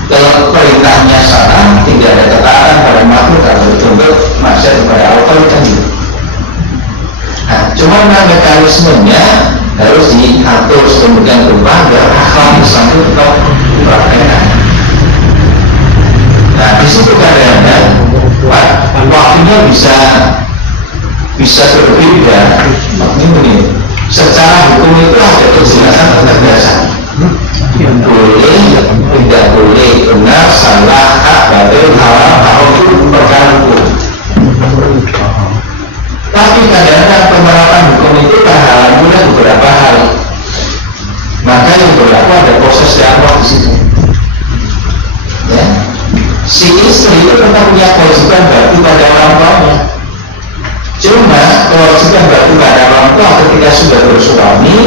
Kalau perintahnya salah, tidak ada ketaatan pada makhluk atau contoh maksiat kepada Allah kan gitu. Nah, cuma mekanismenya harus diatur sedemikian rupa agar akal Islam itu tetap dipraktekkan. Nah, di situ kadang-kadang waktu artinya bisa berbeda. Ini secara hukum itu ada kejelasan ketegasan. Boleh, tidak boleh, benar, salah, hak, batil, halal, haram itu perkara hukum. Tapi kadang-kadang penerapan hukum itu terhalang beberapa hal. Maka yang berlaku ada proses dakwah di situ. Ya. Si istri itu tetap punya kewajiban bakti pada orang tuanya. Cuma kewajiban bakti pada orang tua ketika sudah bersuami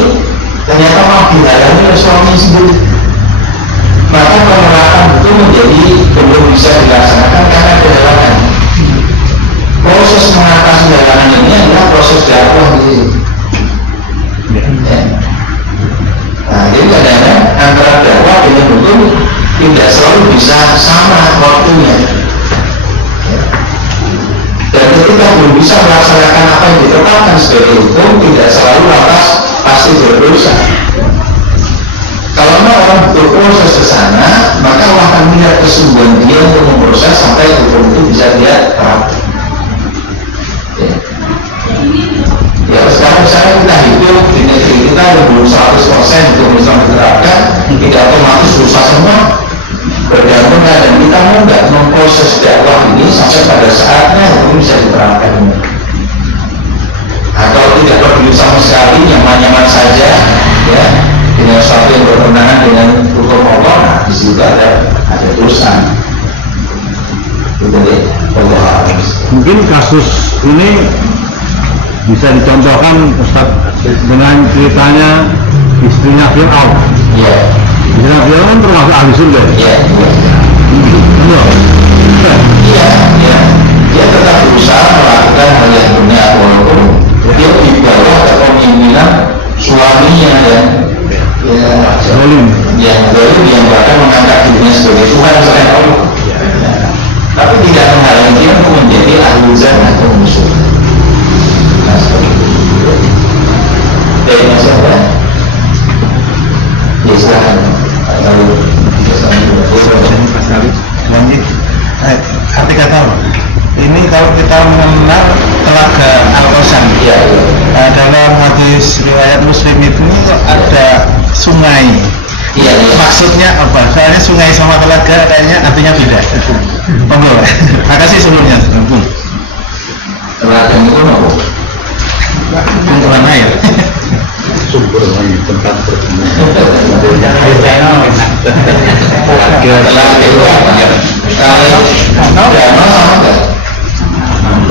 ternyata malah dihalangi oleh suami sendiri. Maka penerapan itu menjadi belum bisa dilaksanakan karena kehalangan. Proses mengatasi halangan ini adalah proses dakwah di situ. Ya. Nah, jadi kadang-kadang antara dakwah dengan hukum tidak selalu bisa sama waktunya. Dan ketika belum bisa melaksanakan apa yang ditetapkan sebagai hukum, tidak selalu lantas pasti berdosa. Kalau orang berproses ke sana, maka Allah akan melihat kesungguhan dia untuk memproses sampai hukum itu bisa dia terapkan. Ya sekarang misalnya kita hidup di negeri kita yang belum 100% hukum Islam diterapkan, tidak otomatis rusak semua. Bergantung dan kita mau nggak memproses dakwah ini sampai pada saatnya hukum bisa diterapkan. Atau tidak peduli sama sekali, nyaman-nyaman saja, ya, dengan sesuatu yang bertentangan dengan hukum Allah, nah, di situ ada dosa. Mungkin kasus ini bisa dicontohkan Ustaz dengan ceritanya istrinya Fir'aun. Iya. Istrinya Fir'aun kan termasuk ahli surga. Iya. Iya. Iya. Dia tetap berusaha melakukan hal yang benar walaupun dia di bawah kepemimpinan suaminya yang zalim, yang bahkan mengangkat dirinya sebagai Tuhan selain Allah. Tapi tidak menghalangi dia untuk menjadi ahli zina atau musuh. Dari masalah ya silahkan lalu lanjut arti kata ini kalau kita mengenal telaga Al-Qasan ya. Dalam hadis riwayat Muslim itu ada sungai. Iya. Maksudnya apa? Soalnya sungai sama telaga kayaknya artinya beda. Monggo. Makasih sebelumnya. Telaga itu apa? Kumpulan air. Sumber air tempat berguna. Telaga itu apa? Kalau danau sama enggak?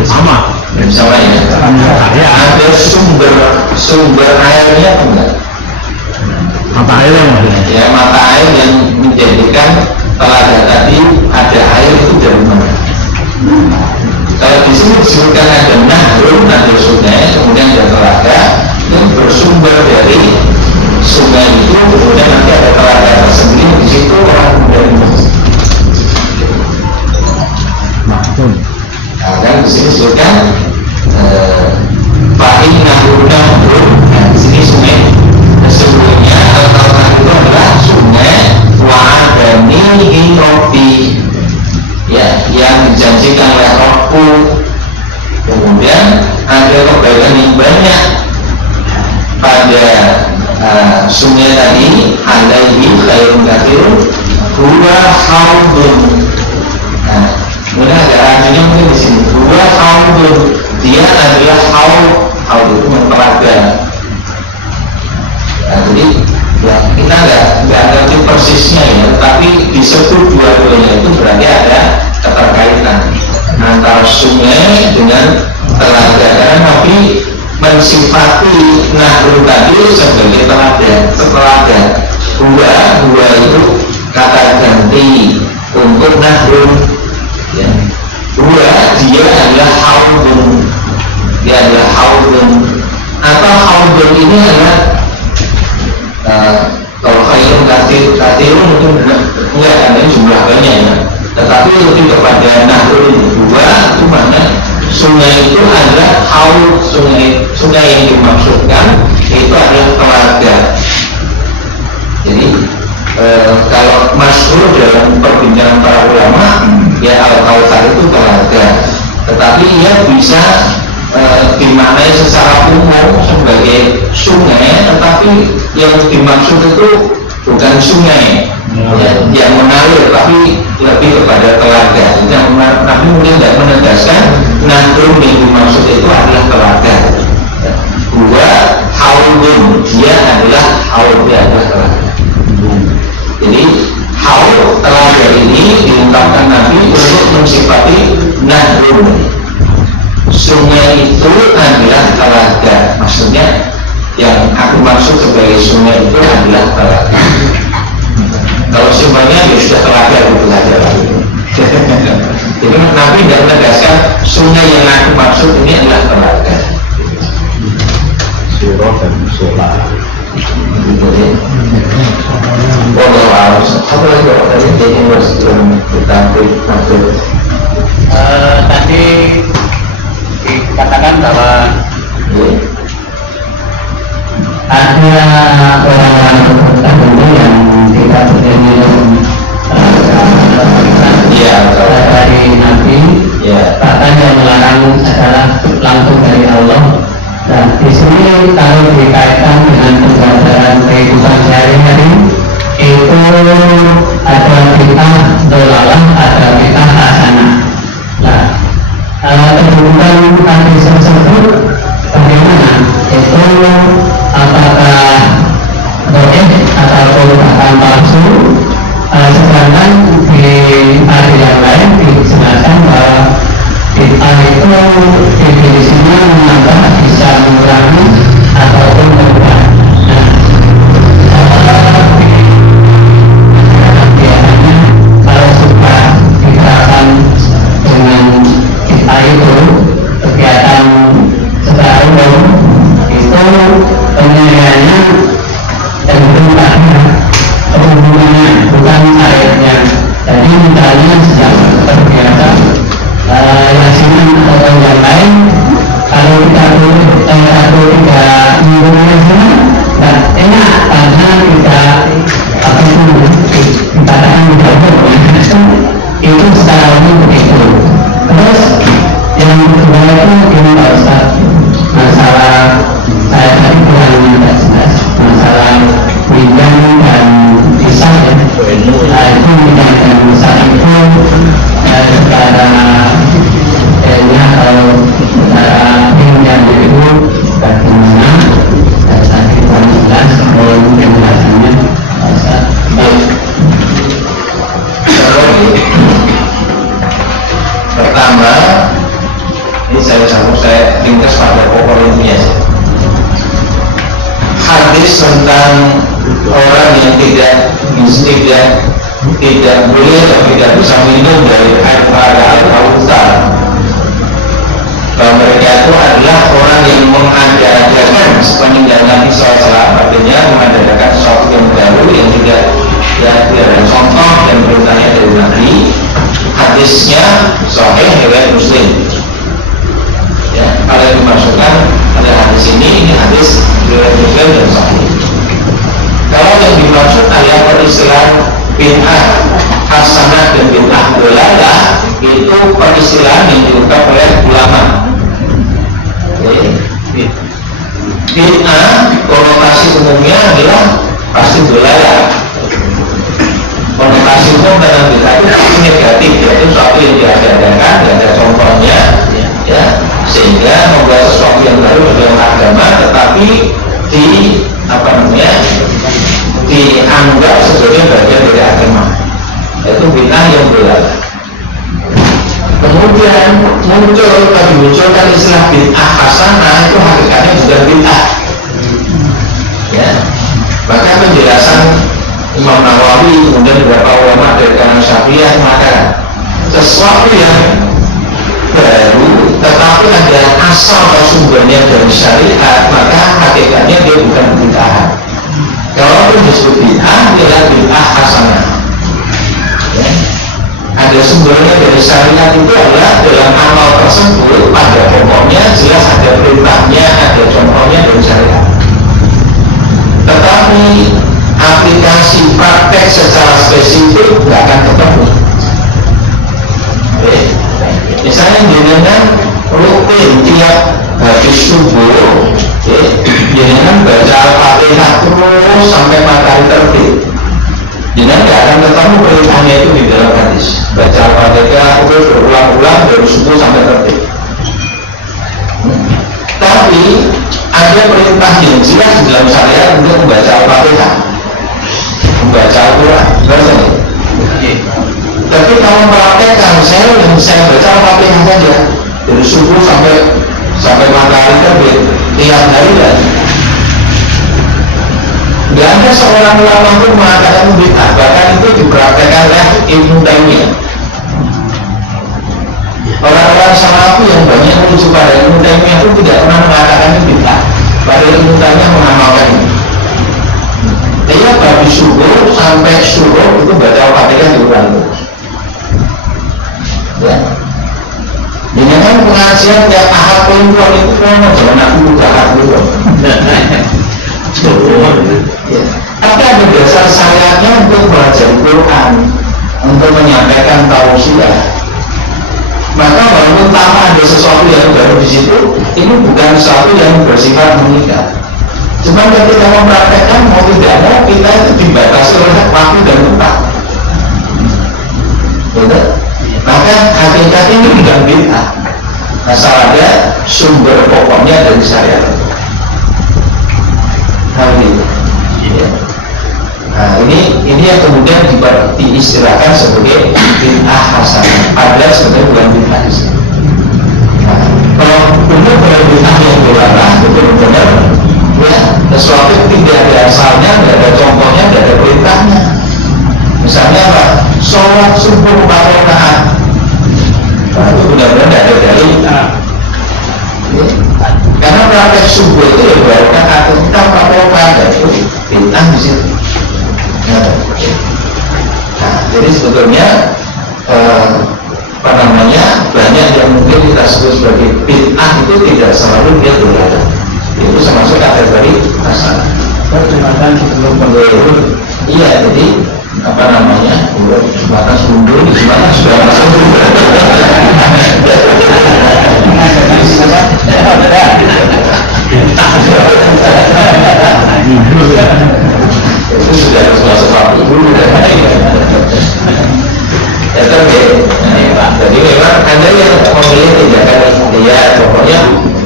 Sama. Sama ya. Ada sumber airnya apa enggak? Mata air Ya, mata air yang menjadikan telaga tadi ada air itu dari mana? Kalau di sini disebutkan ada nahrun, ada sungai, kemudian ada telaga yang bersumber dari sungai itu, kemudian nanti ada telaga tersendiri di situ orang dari nah, kan di sini disebutkan Fahim nahrun. Nah, di sini sungai. Sebelumnya al-Qur'an itu adalah sungai wa'adani hirofi, ya, yang dijanjikan oleh Rabbu. Kemudian ada kebaikan yang banyak pada sungai tadi. Alaihi khairun katsirun huwa haudun. Nah, kemudian ada artinya mungkin di sini huwa haudun, dia adalah haud itu telaga. Nah, jadi ya, kita nggak ngerti persisnya ya, tapi disebut dua-duanya itu berarti ada keterkaitan antara sungai dengan telaga, karena Nabi mensifati nahrun tadi sebagai telaga. Dua itu kata ganti untuk nahrun. Ya. Dia adalah haudun, atau haudun ini adalah kalau khairun katirun itu enggak ada jumlah banyak ya, tetapi lebih kepada nahrun dua itu mana sungai itu adalah haud, sungai yang dimaksudkan itu adalah telaga. Jadi kalau masyhur dalam perbincangan para ulama ya al-Kautsar itu telaga, tetapi ia bisa dimaknai secara umum sebagai sungai, tetapi yang dimaksud itu bukan sungai yang mengalir, tapi lebih kepada telaga. Nabi mungkin tidak menegaskan Nahdrun yang dimaksud itu adalah telaga. Dua, haulun, dia adalah haul, dia adalah telaga. Jadi haul, telaga ini diungkapkan Nabi untuk mensifati Nahdrun. Sungai itu adalah telaga, maksudnya yang aku maksud sebagai sungai itu adalah telaga. Kalau sungainya ya sudah telaga gitu saja. Jadi Nabi tidak menegaskan sungai yang aku maksud ini adalah telaga. Surah dan Musola. Walau harus apa lagi dari ini sebelum kita masuk. Tadi dikatakan bahwa ada orang-orang tertentu yang tidak berminum dari Nabi, bahkan yang melarang adalah langsung dari Allah. Dan di sini kalau dikaitkan dengan pembelajaran kehidupan sehari-hari, itu ada bid'ah dolalah, ada bid'ah hasanah. Nah, kedudukan hadis tersebut bagaimana? Itu apakah boleh ataupun bahkan palsu? Sedangkan di hadis yang lain dijelaskan bahwa bid'ah itu definisinya menambah, bisa mengurangi ataupun mengubah. Biasanya kalau sudah diterapkan dengan bid'ah itu kegiatan secara umum itu penilaiannya cenderung pada hubungannya, bukan syariatnya. Jadi misalnya yang terbiasa yasinan atau yang lain, kalau tidak menggunakan sana, dan enak karena tidak apa itu dikatakan tidak boleh, itu secara umum begitu. Terus yang kedua itu ini Pak Ustaz, masalah saya tadi kurang jelas, masalah windan dan pisah ya. Nah itu windan dan pisah itu secara atau secara yang itu bagaimana tadi kurang jelas kalau penjelasannya Pak Ustaz. Pertama, ini saya ringkas pada pokok intinya. Hadis tentang orang yang tidak boleh atau tidak bisa minum dari air telaga al-Kautsar, bahwa mereka itu adalah orang yang mengada-adakan sepeninggal Nabi SAW, artinya mengada-adakan sesuatu yang baru yang tidak ada contoh dan perintahnya dari Nabi. Hadisnya sahih riwayat Muslim. Ya, kalau yang dimaksudkan pada hadis ini hadis riwayat Muslim dan sahih. Kalau yang dimaksud adalah peristilah bid'ah hasanah dan bid'ah dolalah, itu peristilah yang diungkap oleh ulama. Bid'ah konotasi umumnya adalah pasti dolalah. Konotasi umum dalam bid'ah itu pasti negatif, yaitu sesuatu yang diadakan, tidak ada contohnya, ya, sehingga membuat sesuatu yang baru dalam agama, tetapi dianggap sebagai bagian dari agama. Itu bid'ah yang dolalah. Kemudian dimunculkan istilah bid'ah hasanah, itu hakikatnya juga bid'ah. Ya, maka penjelasan Imam Nawawi kemudian beberapa ulama dari kalangan Syafi'iyah mengatakan sesuatu yang baru tetapi ada asal atau sumbernya dari syariat, maka hakikatnya dia bukan bid'ah. Kalaupun disebut bid'ah, dia adalah bid'ah hasanah. Ya. Ada sumbernya dari syariat itu adalah dalam amal tersebut pada pokoknya jelas ada perintahnya, ada contohnya dari syariat. Tetapi aplikasi praktek secara spesifik tidak akan ketemu. Misalnya dengan ketemu perintahnya itu di dalam hadis. Baca Al-Fatihah terus berulang-ulang dari subuh sampai terbit. Tapi ada perintah yang jelas di dalam syariat untuk membaca Al-Fatihah, membaca Al-Quran. Tapi kalau mempraktekkan, saya baca Al-Fatihah saja dari subuh sampai matahari terbit tiap hari kan. Tidak ada seorang ulama pun mengatakan bid'ah, bahkan itu dipraktekkan oleh Ibnu Taimiyah. Orang-orang Salafi yang banyak merujuk pada Ibnu Taimiyah pun tidak pernah mengatakan bid'ah, padahal Ibnu Taimiyah mengamalkan ini. Dia dari subuh sampai subuh itu baca Al-Fatihah diulang terus. Ya. Ini kan pengajian tiap ahad peluang itu kan jangan aku buka ahad peluang. Ya. Tapi ada dasar syariatnya untuk belajar Quran, untuk menyampaikan tausiah. Maka walaupun tanpa ada sesuatu yang baru di situ, ini bukan sesuatu yang bersifat mengikat. Cuma ketika mempraktekkan mau tidak mau kita itu dibatasi oleh waktu dan tempat. Betul? Maka hakikat ini bukan bid'ah. Asal ada sumber pokoknya dari syariat. Nah, ini yang kemudian diistilahkan sebagai bid'ah hasanah. Padahal sebenarnya bukan bid'ah hasanah. Nah, kalau benar-benar bid'ah yang dilarang itu benar-benar ya sesuatu tidak ada asalnya, tidak ada contohnya, tidak ada perintahnya. Misalnya apa? Sholat subuh 4 rakaat. Nah, itu benar-benar tidak ada dalil. Karena praktek subuh itu ya bukan atau kita 4 rakaat itu bid'ah di situ. Nah, jadi sebetulnya banyak yang mungkin kita sebut sebagai bid'ah itu tidak selalu dia dilarang. Itu termasuk kategori hasanah. Perjalanan sebelum menurut iya, jadi jembatan Sumber di mana sudah masuk itu sudah harus masuk waktu dulu. Ya tapi jadi memang ada yang memilih tindakan dia pokoknya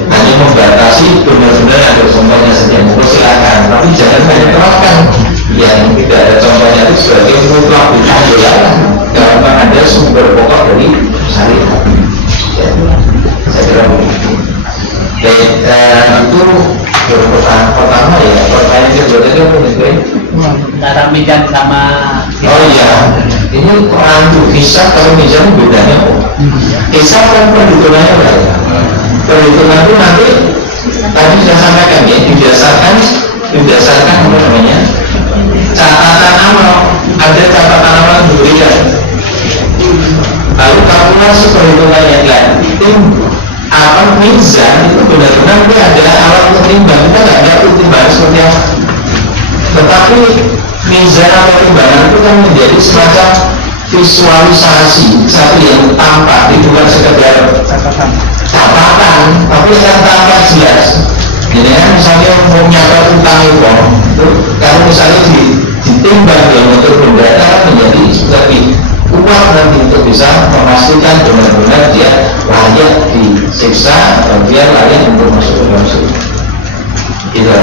hanya membatasi benar-benar ada contohnya saja, monggo silakan, tapi jangan hanya terapkan yang tidak ada contohnya itu sebagai mutlak bid'ah dilarang karena ada sumber pokok dari syariat. Ya, saya kira begitu. Itu pertama ya, pertanyaan kedua tadi apa nih? cara mizan sama Oh iya, ini rancu hisab kalau mizan bedanya apa? Hisab kan perhitungannya berapa? Perhitungan itu nanti tadi saya sampaikan ya, didasarkan apa namanya? Catatan amal, ada catatan amal yang diberikan. Lalu kalkulasi perhitungan yang lain itu apa mizan itu benar-benar dia ada alat pertimbang, kita nggak ada pertimbangan seperti apa. Tetapi mizan atau timbangan itu kan menjadi semacam visualisasi satu yang tampak, itu bukan sekedar catatan, tapi yang tampak jelas. Jadi kan misalnya mau nyatat utang itu kalau misalnya ditimbang dalam bentuk benda kan menjadi lebih kuat nanti untuk bisa memastikan benar-benar dia layak disiksa atau dia layak untuk masuk ke dalam surga. Gitu ya.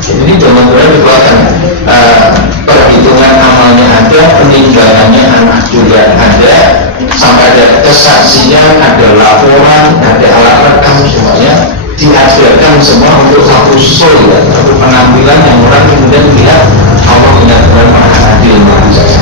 Jadi benar-benar dikeluarkan perhitungan amalnya ada, penimbangannya juga ada, sampai ada kesaksian, ada laporan, ada alat rekam semuanya dihadirkan semua untuk satu show ya, satu penampilan yang orang kemudian melihat Allah benar-benar maha adil, maha bijaksana.